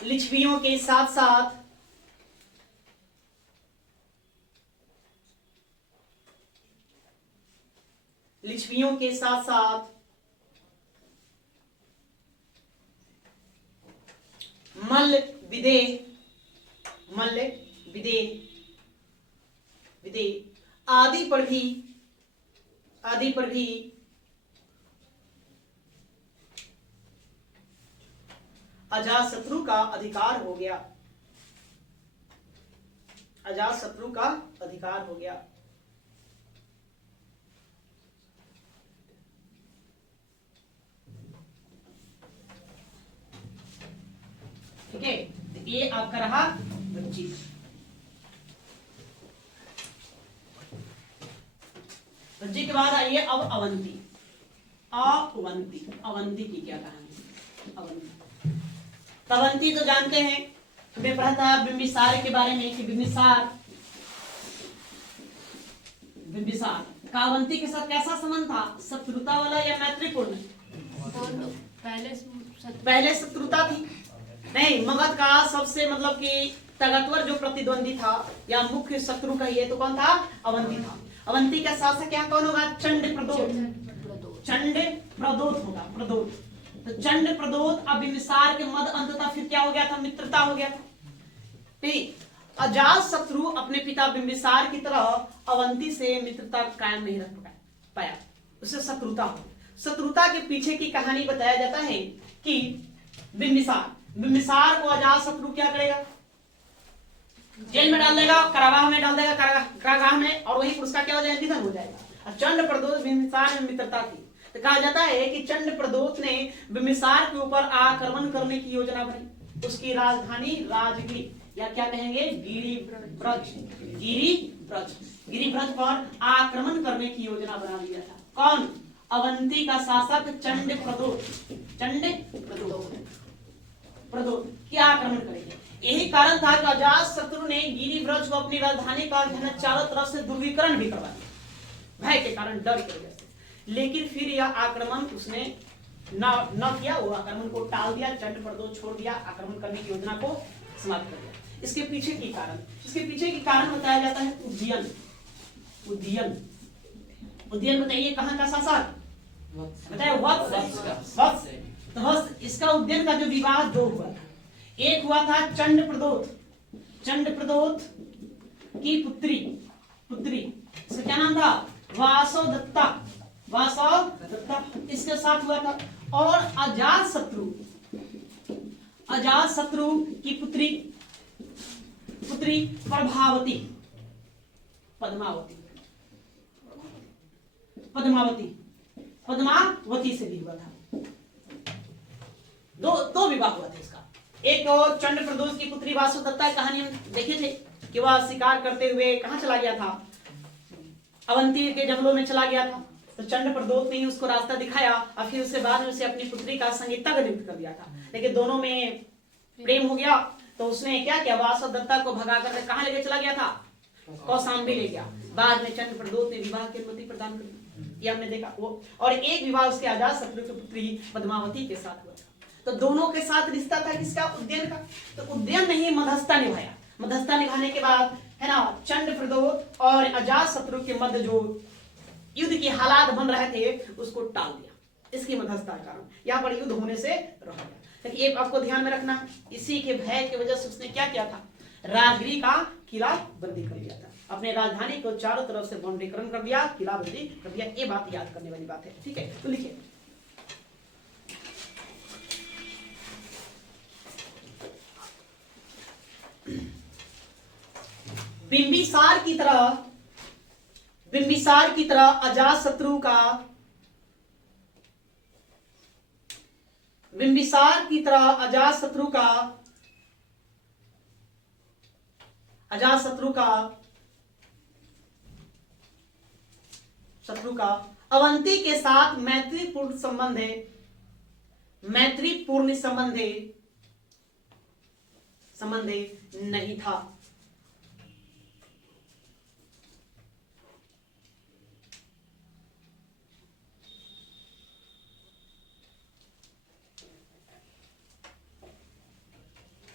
लिच्छवियों के साथ साथ मल्ल विदेह आदि पर भी अजातशत्रु का अधिकार हो गया। ठीक है, तो ये आपका रहा वज्जी। वज्जी के बाद आइए अब अवंती। अवंती की क्या कहानी? अवंती तो जानते हैं, हमें पढ़ा था बिंबिसार के बारे में कि बिंबिसार का अवंती के साथ कैसा संबंध था? शत्रुता वाला या मैत्रीपूर्ण? पहले शत्रुता थी। नहीं, मगध का सबसे मतलब कि ताकतवर जो प्रतिद्वंदी था या मुख्य शत्रु कहिए तो कौन था? अवंती था। अवंती का शासक यहाँ कौन होगा? चंड प्रदोत होगा। तो चंड प्रदोत अब बिंबिसार के मध्य अंततः फिर क्या हो गया था? मित्रता हो गया था। ठीक, अजातशत्रु अपने पिता बिंबिसार की तरह अवंती से मित्रता कायम नहीं रख पाया, उससे शत्रुता के पीछे की कहानी बताया जाता है कि बिंबिसार को अजातशत्रु क्या करेगा? जेल में डाल देगा, कारागाह में डाल देगा, कारागाह में, और वही उसका क्या हो जाएगा? निधन हो जाएगा। चंड प्रदोत बिंबिसार में मित्रता थी, तो कहा जाता है कि चंड प्रदोत ने बिंबिसार के ऊपर आक्रमण करने की योजना बनी। उसकी राजधानी राजगिरी या क्या कहेंगे? गिरिब्रज पर आक्रमण करने की योजना बना लिया था। कौन? अवंती का शासक चंड प्रदोत क्या आक्रमण करेंगे। यही कारण था कि अजातशत्रु ने गिरिब्रज को अपनी राजधानी का चारों तरफ से ध्रुवीकरण भी करवा दिया, भय के कारण, डर की वजह से। लेकिन फिर यह आक्रमण उसने न किया, वो आक्रमण को टाल दिया, चंड प्रदोत छोड़ दिया, आक्रमण करने की योजना को समाप्त कर दिया। इसके पीछे की कारण बताया जाता है उद्यन बताइए कहां का शासक? बताइए, वत्स। तो वत्स, इसका उद्यन का जो विवाह 2 हुआ था। एक हुआ था चंड प्रदोत की पुत्री, इसका क्या नाम था? वासव दत्ता, इसके साथ हुआ था। और अजातशत्रु की पुत्री पुत्री प्रभावती पद्मावती पद्मावती पद्मावती से भी हुआ था। दो विवाह हुआ था इसका। एक तो चंड प्रदोष की पुत्री वासुदत्ता की कहानी हम देखे थे कि वह शिकार करते हुए कहां चला गया था, अवंती के जंगलों में चला गया था। तो चंड प्रदोष ने ही उसको रास्ता दिखाया और फिर उसके बाद में उसे अपनी पुत्री का संगीता नियुक्त कर दिया था। लेकिन दोनों में प्रेम हो गया तो उसने क्या किया, वासुदत्ता को भगा कर कहां लेके चला गया था, कौशाम्बी ले गया। बाद में चंड प्रदोष ने विवाह की अनुमति प्रदान कर दी, ये हमने देखा वो। और एक विवाह उसके अजातशत्रु की पुत्री पद्मावती के साथ हुआ था। तो दोनों के साथ रिश्ता था किसका, उद्यन का। तो उद्यन ने ही मध्यस्थता निभाया। मध्यस्थता निभाने के बाद है ना, चंड प्रदोष और अजातशत्रु के मध्य जो युद्ध के हालात बन रहे थे उसको टाल दिया। इसकी मध्यस्थता के कारण यहाँ पर युद्ध होने से रह गया। लेकिन ये आपको ध्यान में रखना, इसी के भय की वजह से उसने क्या किया था, राजगिरी का किला बंदी कर दिया था। अपने राजधानी को चारों तरफ से बाउंड्रीकरण कर दिया, किला बंदी कर दिया। ये बात याद करने वाली बात है, ठीक है। तो लिखिए, बिंबिसार की तरह अजातशत्रु का अवंती के साथ मैत्रीपूर्ण संबंध नहीं था।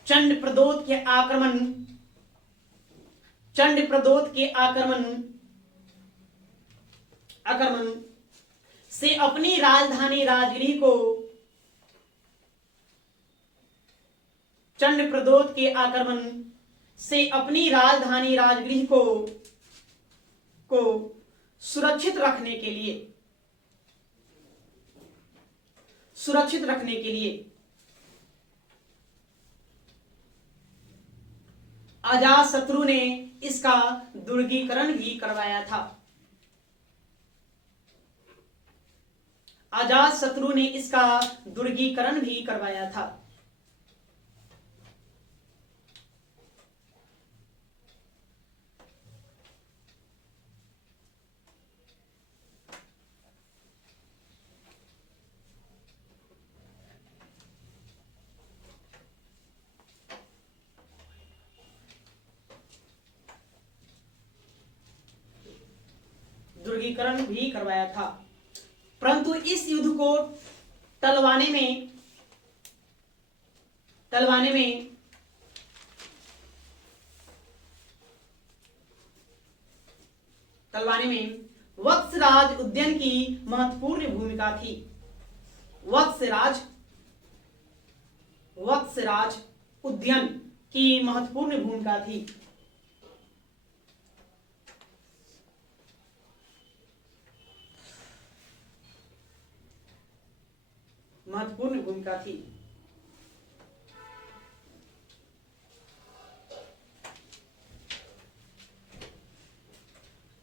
चंड प्रदोष के आक्रमण से अपनी राजधानी राजगिरी को सुरक्षित रखने के लिए अजातशत्रु ने इसका दुर्गीकरण भी करवाया था। परंतु इस युद्ध को टलवाने में वत्सराज उद्यन की महत्वपूर्ण भूमिका थी। वत्सराज उद्यन की महत्वपूर्ण भूमिका थी।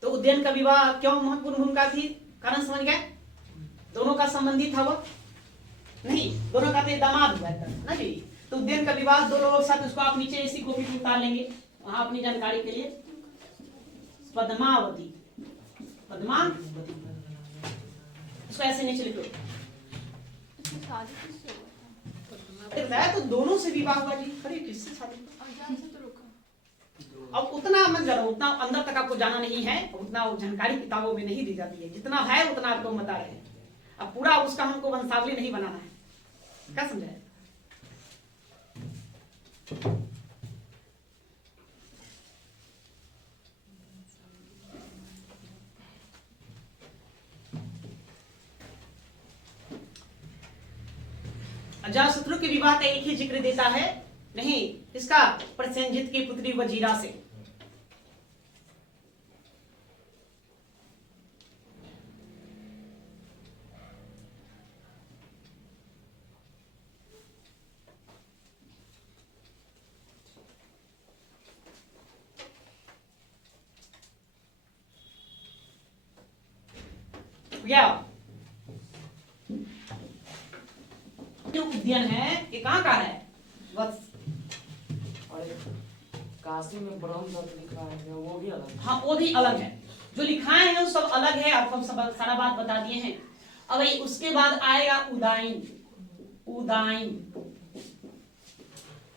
तो उद्यन का विवाह क्यों महत्वपूर्ण भूमिका थी, कारण समझ गए। दोनों का संबंधी था वो नहीं, दोनों का दामाद हुआ ना जी। तो उद्यन का विवाह दो लोगों के साथ, उसको आप नीचे इसी कॉपी में उतार लेंगे वहां अपनी जानकारी के लिए। पद्मावती इसको ऐसे नीचे लिखो। तो दोनों से विवाह हुआ जी। अरे किससे शादी, अब उतना मत जानो, उतना अंदर तक आपको जाना नहीं है, उतना जानकारी किताबों में नहीं दी जाती है। जितना है उतना आपको बता रहे हैं। अब पूरा उसका हमको वंशावली नहीं बनाना है, क्या समझे। अजातशत्रु के विवाह का एक ही जिक्र देता है नहीं, इसका प्रसेनजित की पुत्री वजीरा से। गया। जो उद्यान है ये कहाँ का है? वत्स। काशी में ब्रह्म दत्त लिखा है वो भी अलग है। हाँ वो भी अलग है, जो लिखाए हैं वो सब अलग है, आपको हम सब सारा बात बता दिए हैं। अब उसके बाद आएगा उदाइन। उदाइन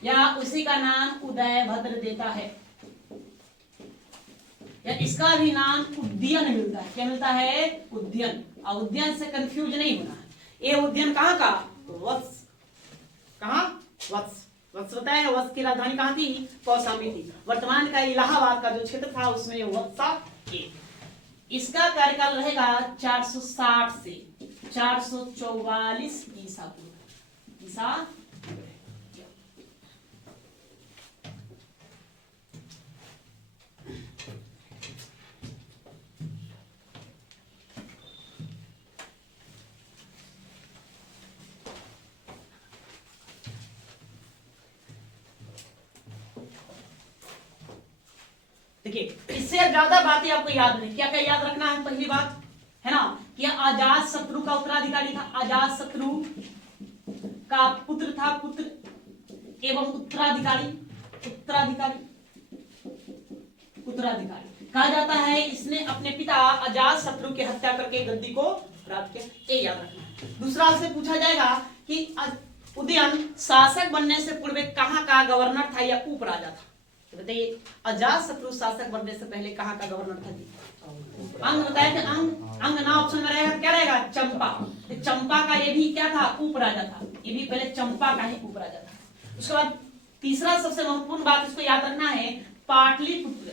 या उसी का नाम उदयभद्र देता है, या इसका भी नाम उद्यन मिलता है। क्या मिलता है? उद्यन। और उद्यन से कंफ्यूज नहीं होना है। ये उद्यन कहाँ का? वत्स। कहाँ? वत्स। वत्स बताया, वत्स की राजधानी कहाँ थी? कौशाम्बी थी। वर्तमान का इलाहाबाद का जो क्षेत्र था उसमें वत्सा एक। इसका कार्यकाल रहेगा 460 से 444 ईसा पूर्व। ईसा देखिए, इससे ज्यादा बातें आपको याद नहीं। क्या क्या याद रखना है? पहली बात है ना कि अजात शत्रु का उत्तराधिकारी था। अजात शत्रु का पुत्र था, पुत्र एवं उत्तराधिकारी। उत्तराधिकारी उत्तराधिकारी कहा जाता है। इसने अपने पिता अजात शत्रु की हत्या करके गद्दी को प्राप्त किया, ये याद रखना है। दूसरा आपसे पूछा जाएगा कि उदयन शासक बनने से पूर्व कहाँ का गवर्नर था या उपराजा था? बताइए, अजात शत्रु शासक बनने से पहले कहाँ का गवर्नर था जी? अंग बताया थे। अंग ना ऑप्शन में रहेगा, क्या रहेगा? चंपा। तो चंपा का ये भी क्या था? उपराजा था। ये भी पहले चंपा का ही उपराजा था। उसके बाद तीसरा सबसे महत्वपूर्ण बात इसको याद रखना है, पाटलिपुत्र।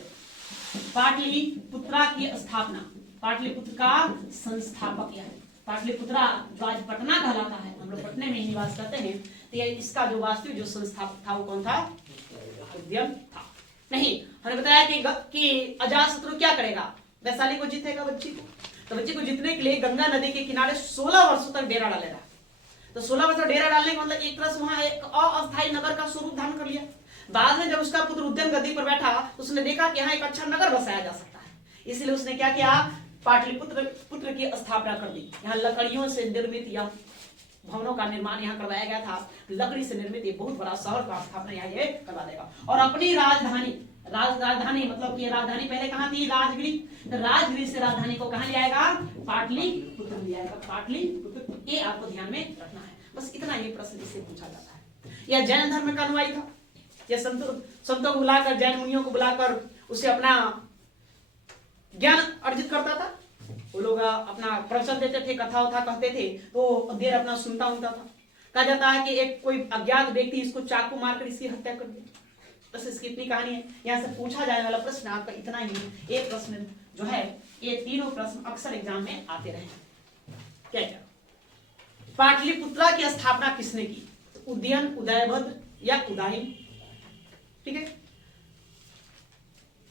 पाटलिपुत्रा की स्थापना, पाटलिपुत्र का संस्थापक यह है। पाटलिपुत्रा जो आज पटना कहलाता है, हम लोग पटने में ही निवास करते हैं, तो ये इसका जो वास्तविक जो संस्थापक था वो कौन था? उद्यन था। नहीं, हमने बताया कि अजातशत्रु क्या करेगा? वैशाली को जीतेगा, बच्ची को। तो बच्ची को जीतने के लिए गंगा नदी के किनारे 16 वर्षों तक डेरा डालेगा। तो 16 वर्ष डेरा डालने का मतलब एक तरह से वहां एक अस्थायी नगर का स्वरूप धारण कर लिया। बाद में जब उसका पुत्र उद्यन गद्दी पर बैठा, उसने देखा कि यहाँ एक अच्छा नगर बसाया जा सकता है। इसलिए उसने क्या किया? पाटलिपुत्र की स्थापना कर दी। यहाँ लकड़ियों से निर्मित या भवनों का निर्माण यहाँ करवाया गया था। लकड़ी से निर्मित एक बहुत बड़ा शहर का स्थापना यहाँ ये करवा देगा। और अपनी राजधानी मतलब कि राजधानी पहले कहाँ थी? राजगिरी। तो राजगिरी से राजधानी को कहाँ ले आएगा? पाटलिपुत्र ले आएगा। पाटलिपुत्र, ये आपको ध्यान में रखना है। बस इतना ही प्रश्न इससे पूछा जाता है। यह जैन धर्म का अनुयायी था। यह संतों को बुलाकर, जैन मुनियों को बुलाकर उसे अपना ज्ञान अर्जित करता था। वो लोग अपना प्रवचन देते थे, कथा वथा कहते थे, तो देर अपना सुनता था। कहा जाता है कि एक कोई अज्ञात व्यक्ति इसको चाकू मारकर इसकी हत्या कर दी। बस इसकी इतनी कहानी है। यहाँ से पूछा जाने वाला प्रश्न आपका इतना ही है। एक प्रश्न जो है, ये तीनों प्रश्न अक्सर एग्जाम में आते रहे। क्या क्या? पाटलिपुत्रा की स्थापना किसने की? उदयन, उदयभद्र या उदाइन? ठीक है।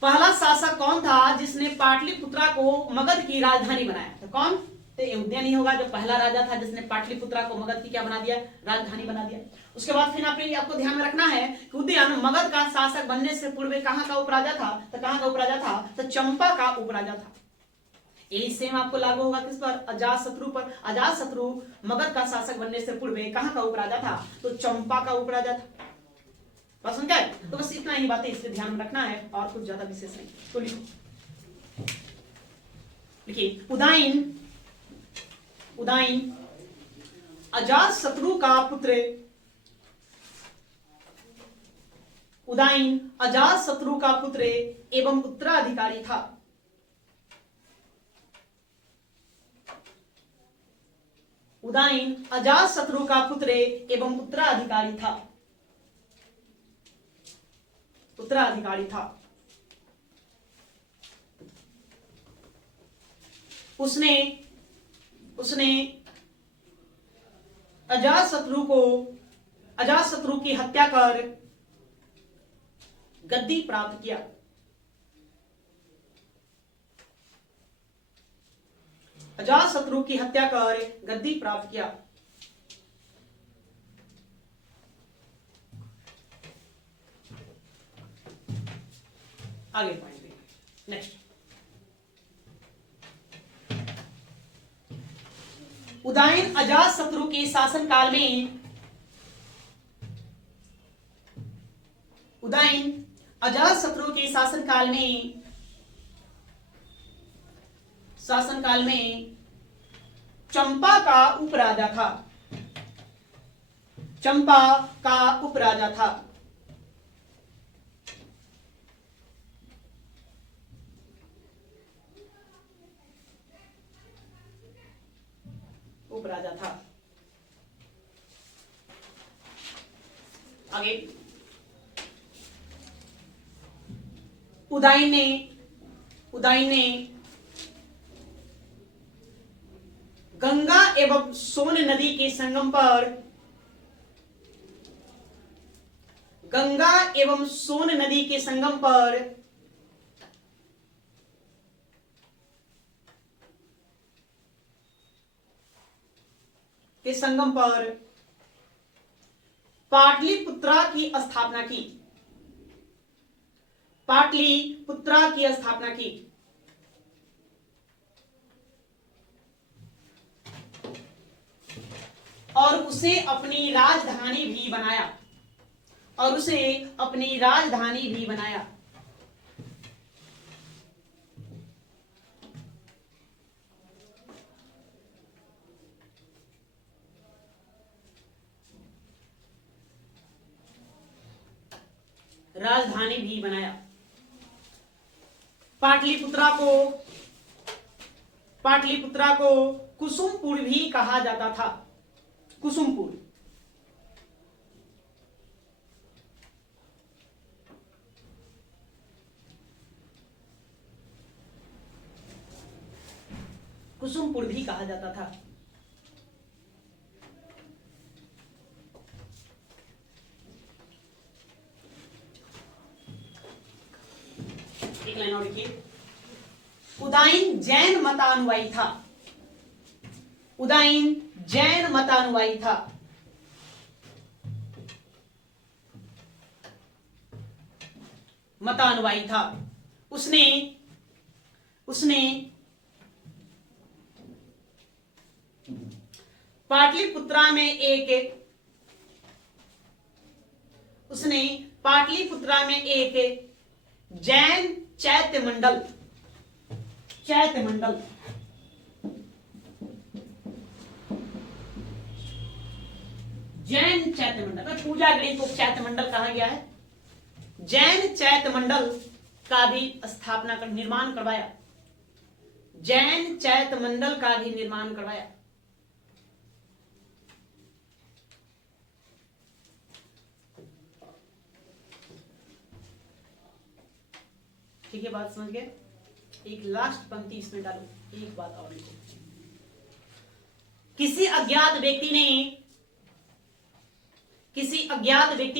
पहला शासक कौन था जिसने पाटलिपुत्रा को मगध की राजधानी बनाया? तो कौन? तो ये उदयन ही होगा, जो पहला राजा था जिसने पाटलिपुत्रा को मगध की क्या बना दिया? राजधानी बना दिया। उसके बाद फिर आपको ध्यान में रखना है कि उदयन मगध का शासक बनने से पूर्व कहाँ का उपराजा था? तो कहाँ का उपराजा था? तो चंपा का उपराजा था। यही सेम आपको लागू होगा किस पर? अजातशत्रु पर। अजातशत्रु मगध का शासक बनने से पूर्व कहाँ का उपराजा था? तो चंपा का उपराजा था। बस समझ गए? तो बस इतना ही बातें इससे ध्यान में रखना है, और कुछ ज्यादा विशेष नहीं। तो लिखिए, उदाइन अजातशत्रु का पुत्र। उदाइन अजातशत्रु का पुत्र एवं उत्तराधिकारी था। उदाइन अजातशत्रु का पुत्र एवं उत्तराधिकारी था। उत्तराधिकारी था। उसने अजातशत्रु की हत्या कर गद्दी प्राप्त किया। अजातशत्रु की हत्या कर गद्दी प्राप्त किया। आगे पॉइंट नेक्स्ट। उदयन अजात शत्रु के शासन काल में, उदयन अजात शत्रु के शासन काल में चंपा का उपराजा था, चंपा का उपराजा था। उपराजा था। आगे उदयन ने गंगा एवं सोन नदी के संगम पर, गंगा एवं सोन नदी के संगम पर पाटलिपुत्रा की स्थापना की, पाटलिपुत्रा की स्थापना की। और उसे अपनी राजधानी भी बनाया, और उसे अपनी राजधानी भी बनाया। राजधानी भी बनाया। पाटलिपुत्रा को कुसुमपुर भी कहा जाता था, कुसुमपुर। कुसुमपुर भी कहा जाता था। एक लाइन और लिखिए। उदयन जैन मतानुयायी था, उदयन जैन मतानुयायी था। मतानुयायी था। उसने पाटलिपुत्रा में एक जैन चैत्य मंडल जैन चैत्य मंडल, पूजा गृह को चैत्य मंडल कहा गया है। जैन चैत्य मंडल का भी स्थापना कर निर्माण करवाया, जैन चैत्य मंडल का भी निर्माण करवाया। ठीक है, बात समझ गए। एक लास्ट पंक्ति इसमें डालो, एक बात और लिखो। किसी अज्ञात व्यक्ति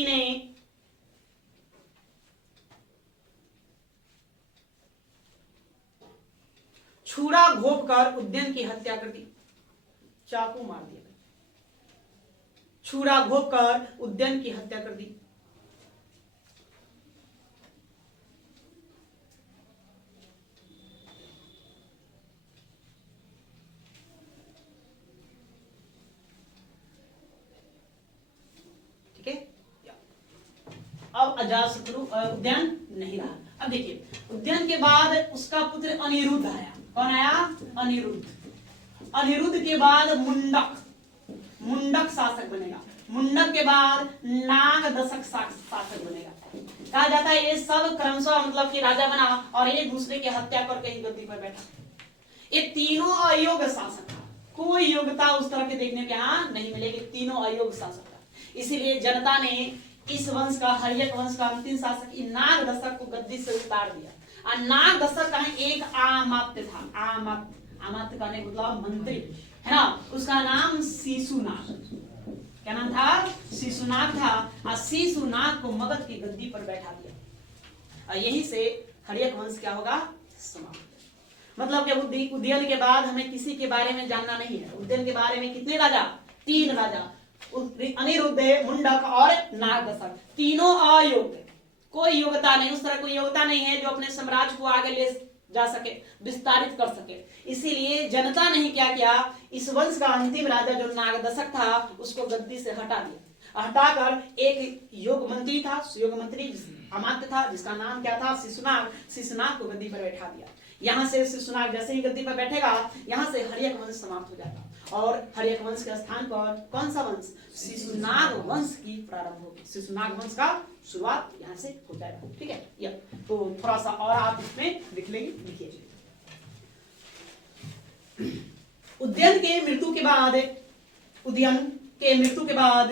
ने छुरा घोंपकर उदयन की हत्या कर दी, चाकू मार दिया, छुरा घोंपकर उदयन की हत्या कर दी। अब अजातशत्रु उदयन नहीं रहा। अब देखिए, उदयन के बाद उसका पुत्र अनिरुद्ध आया। कौन आया? अनिरुद्ध। अनिरुद्ध के बाद मुंडक शासक बनेगा। मुंडक के बाद नागदशक शासक बनेगा। कहा जाता है ये सब क्रमशः मतलब कि राजा बना और एक दूसरे की हत्या करके ही गद्दी पर बैठा। ये तीनों अयोग्य शासक था, कोई योग्यता उस तरह के देखने के यहाँ नहीं मिलेगी। तीनों अयोग्य शासक था, इसीलिए जनता ने इस वंश का, हर्यक वंश का अंतिम शासक नागदशक को गद्दी से उतार दिया। और नागदशक का एक आमात्य था, आमात्य का मतलब मंत्री है ना, उसका नाम शिशुनाग। क्या नाम था? शिशुनाग था। और शिशुनाग को मगध की गद्दी पर बैठा दिया और यहीं से हर्यक वंश क्या होगा? समाप्त। मतलब कि उदयन के बाद हमें किसी के बारे में जानना नहीं है। उदयन के बारे में कितने राजा? 3 राजा, अनिरुद्ध, मुंडक और नागदशक। तीनों अयोग्य, कोई योग्यता नहीं, उस तरह कोई योग्यता नहीं है जो अपने साम्राज्य को आगे जा सके, विस्तारित कर सके। इसीलिए जनता ने क्या किया, इस वंश का अंतिम राजा जो नागदशक था उसको गद्दी से हटा दिया। हटाकर एक योग मंत्री था, योग मंत्री अमात्य था जिसका नाम क्या था, शिशुनाग। शिशुनाग को गद्दी पर बैठा दिया। यहाँ से शिशुनाग जैसे ही गद्दी पर बैठेगा, यहाँ से हर्यक वंश समाप्त हो जाएगा और हर्यक वंश के स्थान पर कौन सा वंश, शिशुनाग वंश की प्रारंभ होगी। शिशुनाग वंश का शुरुआत यहाँ से हो जाएगा। ठीक है, ये तो थोड़ा सा और आप इसमें लिख लेंगे, लिखिए। उदयन के मृत्यु के बाद, उदयन के मृत्यु के बाद,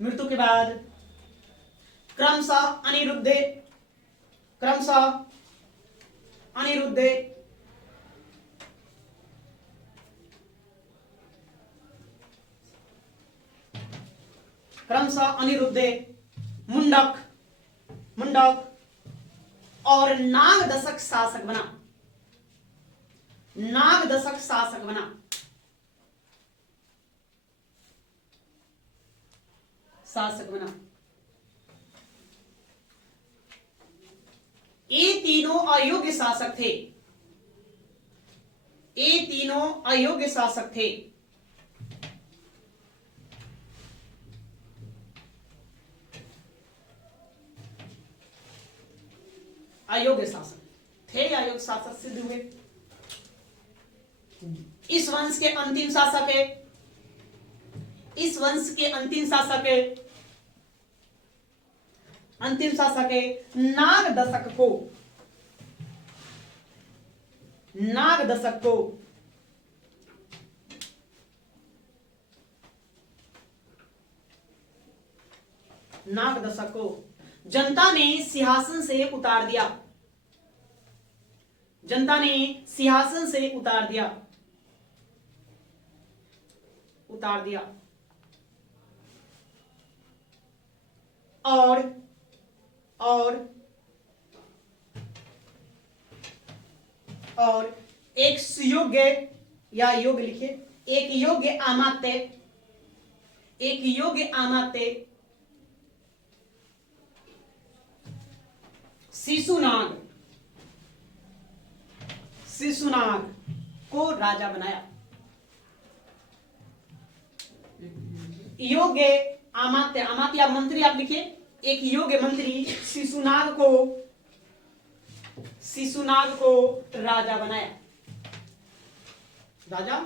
मृत्यु के बाद क्रमशः अनिरुद्धे, क्रमशः अनिरुद्धे क्रमशः अनिरुद्धे मुंडक, मुंडक और नागदशक शासक बना, नागदशक शासक बना। शासक बना। ये तीनों अयोग्य शासक थे, ये तीनों अयोग्य शासक थे। अयोग्य शासक थे या अयोग्य शासक सिद्ध हुए। इस वंश के अंतिम शासक है, इस वंश के अंतिम शासक है, अंतिम शासक है नागदशक को, नागदशक को नागदशक को जनता ने सिंहासन से उतार दिया, जनता ने सिंहासन से उतार दिया, उतार दिया और एक सुयोग्य या योग्य लिखिए, एक योग्य अमात्य, एक योग्य अमात्य शिशुनाग, शिशुनाग को राजा बनाया। योग्य अमात्य, अमात्य या मंत्री आप लिखिए, एक योग्य मंत्री शिशुनाग को राजा बनाया, राजा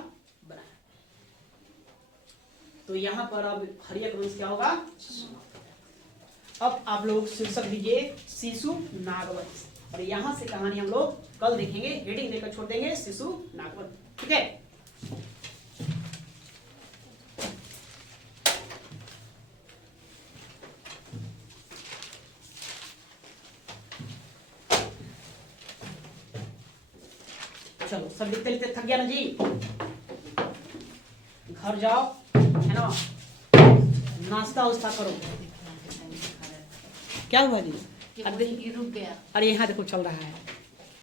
बनाया। तो यहां पर अब हर्यक वंश क्या होगा, अब आप लोग शीर्षक दीजिए शिशुनाग वंश, और यहां से कहानी हम लोग कल देखेंगे, हेडिंग देकर छोड़ देंगे शिशुनाग वंश। ठीक है, चलो सब लिखते लिखते थक गया ना जी, घर जाओ है ना, नाश्ता उस्ता करो। क्या हुआ जी, रुक गया। अरे यहाँ देखो चल रहा है।